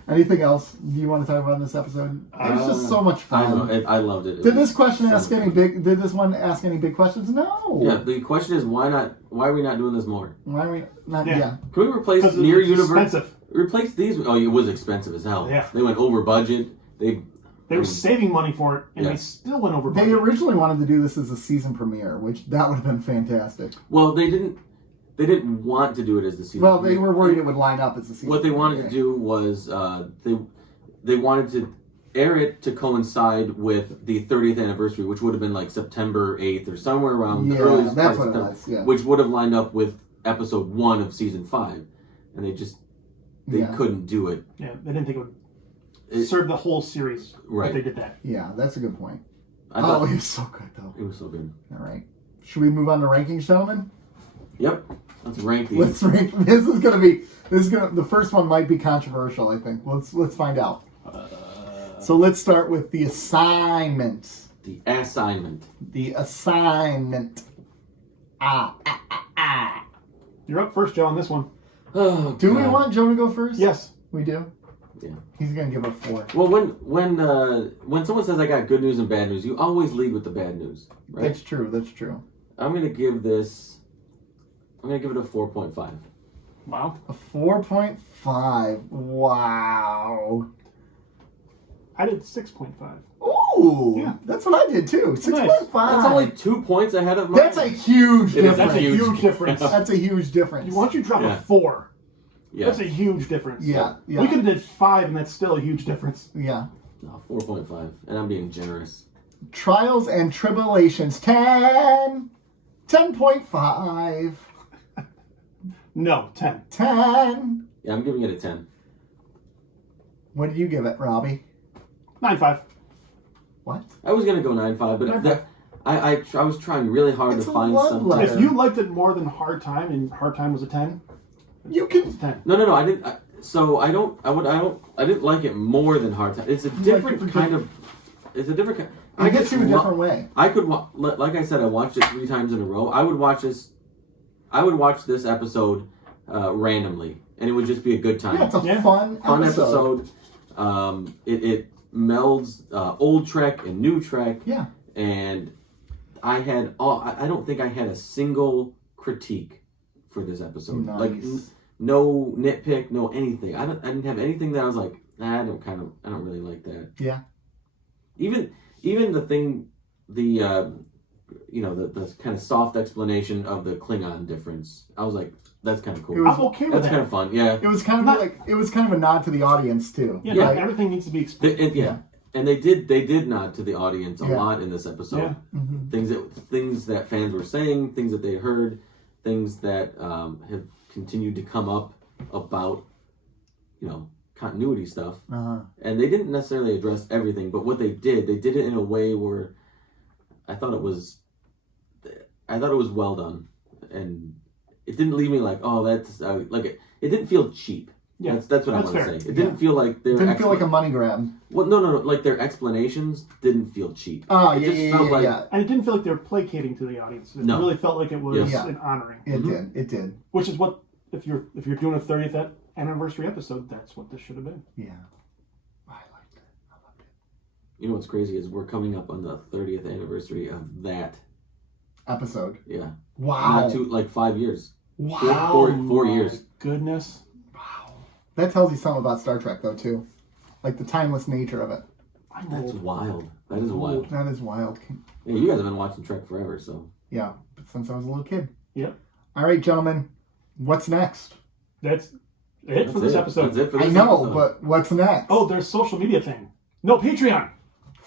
Anything else you want to talk about in this episode? It was just so much fun. I loved it. Did this one ask any big questions? No. Yeah. The question is why are we not doing this more? Why are we not? Yeah. Can we replace near universe? Expensive. Replace these? Oh, it was expensive as hell. Yeah. They went over budget. They were saving money for it, and they still went over budget. They originally wanted to do this as a season premiere, which that would have been fantastic. Well, they didn't want to do it as the season. Well, they were worried it would line up as the season. What they wanted to do was they wanted to air it to coincide with the 30th anniversary, which would have been like September 8th or somewhere around the earliest part of September, which would have lined up with episode 1 of season 5, and they couldn't do it. Yeah, they didn't think it would serve the whole series. Right, if they did that. Yeah, that's a good point. It was so good though. It was so good. All right, should we move on to rankings, gentlemen? Yep. Let's rank these. Let's rank. The first one might be controversial, I think. Let's find out. So let's start with the assignment. The assignment. The assignment. You're up first, Joe, on this one. Oh, do we want Joe to go first? Yes. We do? Yeah. He's going to give a 4. Well, when someone says I got good news and bad news, you always lead with the bad news, right? That's true. I'm going to give it a 4.5. Wow. A 4.5. Wow. I did 6.5. Ooh. Yeah. That's what I did too. 6.5. Nice. That's only 2 points ahead of mine. That's a huge difference. That's a huge difference. That's a huge difference. Why don't you drop a 4? Yeah. That's a huge difference. Yeah. We could have did 5 and that's still a huge difference. Yeah. No, 4.5. And I'm being generous. Trials and Tribble-actions. 10. 10.5. No, 10. 10. Yeah, I'm giving it a 10. What did you give it, Robbie? 9.5. What? I was going to go 9.5, but I was trying really hard to find something. If you liked it more than Hard Time and Hard Time was a 10, you can. 10. No, I didn't. I didn't like it more than Hard Time. It's a different kind of. It's a different kind. I get you a different way. I could like I said, I watched it 3 times in a row. I would watch this episode randomly, and it would just be a good time. Yeah, it's a fun episode. It melds old Trek and new Trek. Yeah. And I don't think I had a single critique for this episode. Nice. Like no nitpick, no anything. I didn't have anything that I was like, I don't really like that. Yeah. Even the thing, the kind of soft explanation of the Klingon difference. I was like, that's kind of cool. I'm okay with that. That's kind of fun. Yeah. It was kind of a nod to the audience too. Yeah. Everything needs to be explained. And they did nod to the audience a lot in this episode. Yeah. Mm-hmm. Things that fans were saying, things that they heard, things that have continued to come up about, continuity stuff. And they didn't necessarily address everything, but what they did it in a way where I thought it was well done, and it didn't leave me like, oh, that's it didn't feel cheap. Yeah, that's what I want to say. It didn't feel like it didn't feel like a money grab. Well, no. Like their explanations didn't feel cheap. Oh, it just felt like, and it didn't feel like they were placating to the audience. It really felt like it was an honoring. It did. Which is what if you're doing a 30th anniversary episode, that's what this should have been. Yeah, I liked it. I loved it. You know what's crazy is we're coming up on the 30th anniversary of that episode. Yeah. Wow. Not 5 years. Wow. 4 years. Goodness. Wow. That tells you something about Star Trek, though, too. Like the timeless nature of it. That's wild. That is wild. That is wild. Yeah, you guys have been watching Trek forever, so. Yeah, but since I was a little kid. Yep. All right, gentlemen. What's next? That's it for this episode. That's it for this I know, episode. but what's next? Oh, there's social media thing. No, Patreon.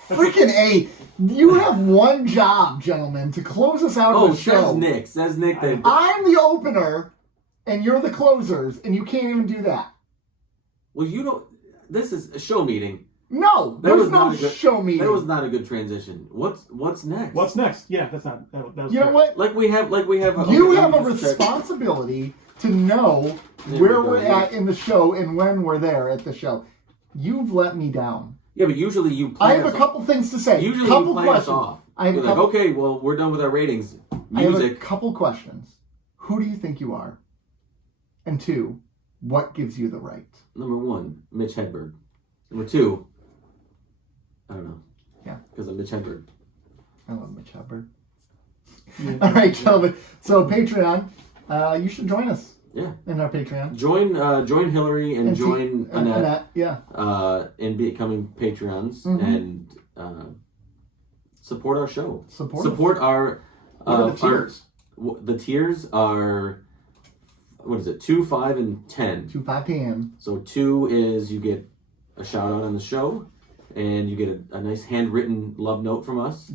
Freaking A. You have one job, gentlemen, to close us out of the show. Says Nick that I'm the opener, and you're the closers, and you can't even do that. Well, you don't. This is a show meeting. No, there's no show meeting. That was not a good transition. What's next? What's next? Yeah, that's not. That was you know what? Like we have. You have a responsibility to know where we're at in the show and when we're there at the show. You've let me down. Yeah, but usually you. I have a couple things to say. Usually couple you play questions. us off. You're like, okay, well, we're done with our ratings. Music. I have a couple questions. Who do you think you are? And 2, what gives you the right? Number 1, Mitch Hedberg. Number 2, I don't know. Yeah. Because I'm Mitch Hedberg. I love Mitch Hedberg. All right, gentlemen. So Patreon, you should join us. Yeah. In our Patreon. Join Hillary and join Annette. Yeah. In becoming Patreons and support our show. Support our. What are the tiers? The tiers are. What is it? 2, 5, and 10. 2, 5, 10. So 2 is you get a shout out on the show, and you get a nice handwritten love note from us.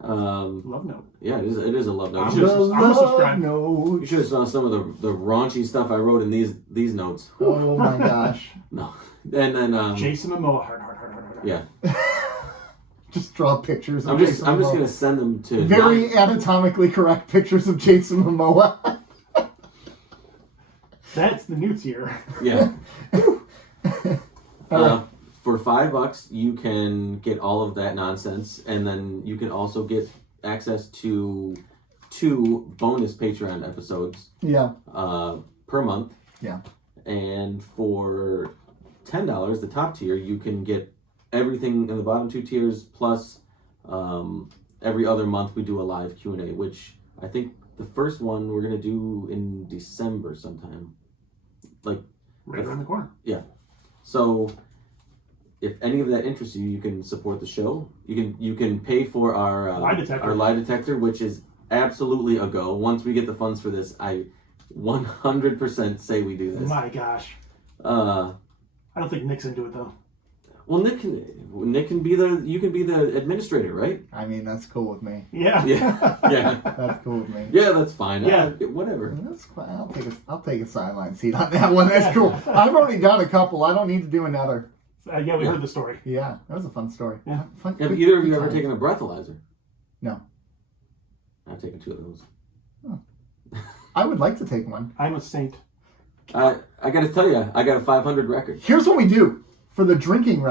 Love note. Yeah, it is a love note. I'm a subscribe. Note. You should have saw some of the raunchy stuff I wrote in these notes. Oh my gosh. No. And then Jason Momoa. Heart. Yeah. Just draw pictures. I'm just gonna send them to very anatomically correct pictures of Jason Momoa. That's the new tier. Yeah. For $5, you can get all of that nonsense, and then you can also get access to 2 bonus Patreon episodes. Yeah. Per month. Yeah. And for $10, the top tier, you can get everything in the bottom 2 tiers, plus every other month we do a live Q&A, which I think the first one we're going to do in December sometime. Like right around the corner. Yeah. So if any of that interests you, you can support the show. You can pay for our lie detector, which is absolutely a go. Once we get the funds for this, I 100% say we do this. My gosh. I don't think Nick's into it though. Well, Nick can be the administrator, right? I mean, that's cool with me. Yeah. Yeah. That's cool with me. Yeah, that's fine. Yeah. Whatever. That's fine. I'll take a sideline seat on that one. That's cool. I've already done a couple. I don't need to do another. We heard the story. Yeah, that was a fun story. Yeah. Fun, Have either of you ever taken a breathalyzer? No. I've taken 2 of those. Oh. I would like to take one. I'm a saint. I got to tell you, I got a 500 record. Here's what we do. For the drinking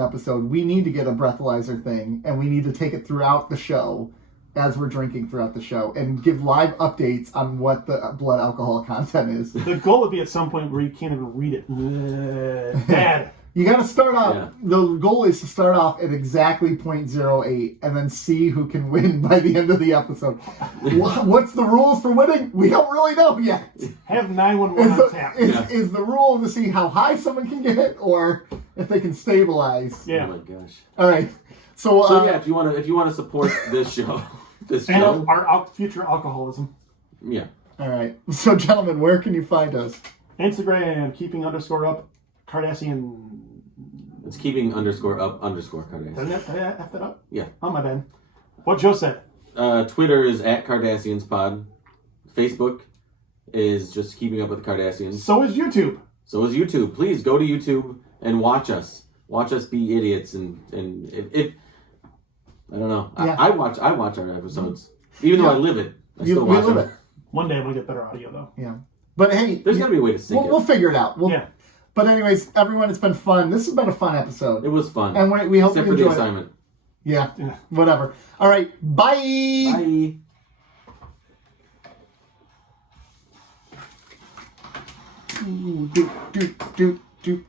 episode, we need to get a breathalyzer thing, and we need to take it throughout the show as we're drinking throughout the show and give live updates on what the blood alcohol content is. The goal would be at some point where you can't even read it. Dad. You got to start off. Yeah. The goal is to start off at exactly 0.08 and then see who can win by the end of the episode. What's the rules for winning? We don't really know yet. Have 911 on tap. Is the rule to see how high someone can get or if they can stabilize? Yeah. Oh my gosh. All right. So yeah, if you want to support this show, and our future alcoholism. Yeah. All right. So gentlemen, where can you find us? Instagram, keeping_up Cardassian. It's keeping _up_Cardassians. Did I F that up? Yeah. Oh, my bad. What Joe said. Twitter is @CardassiansPod. Facebook is just keeping up with the Cardassians. So is YouTube. Please go to YouTube and watch us. Watch us be idiots and if I don't know. Yeah. I watch our episodes. Even though I live it. I still we watch live them. it. One day I'm going to get better audio, though. Yeah. But hey, There's got to be a way to sync we'll figure it out. Yeah. But anyways, everyone, it's been fun. This has been a fun episode. It was fun. And we hope Except you for the enjoyed assignment. it. Yeah. Whatever. All right. Bye. Bye. Ooh, do.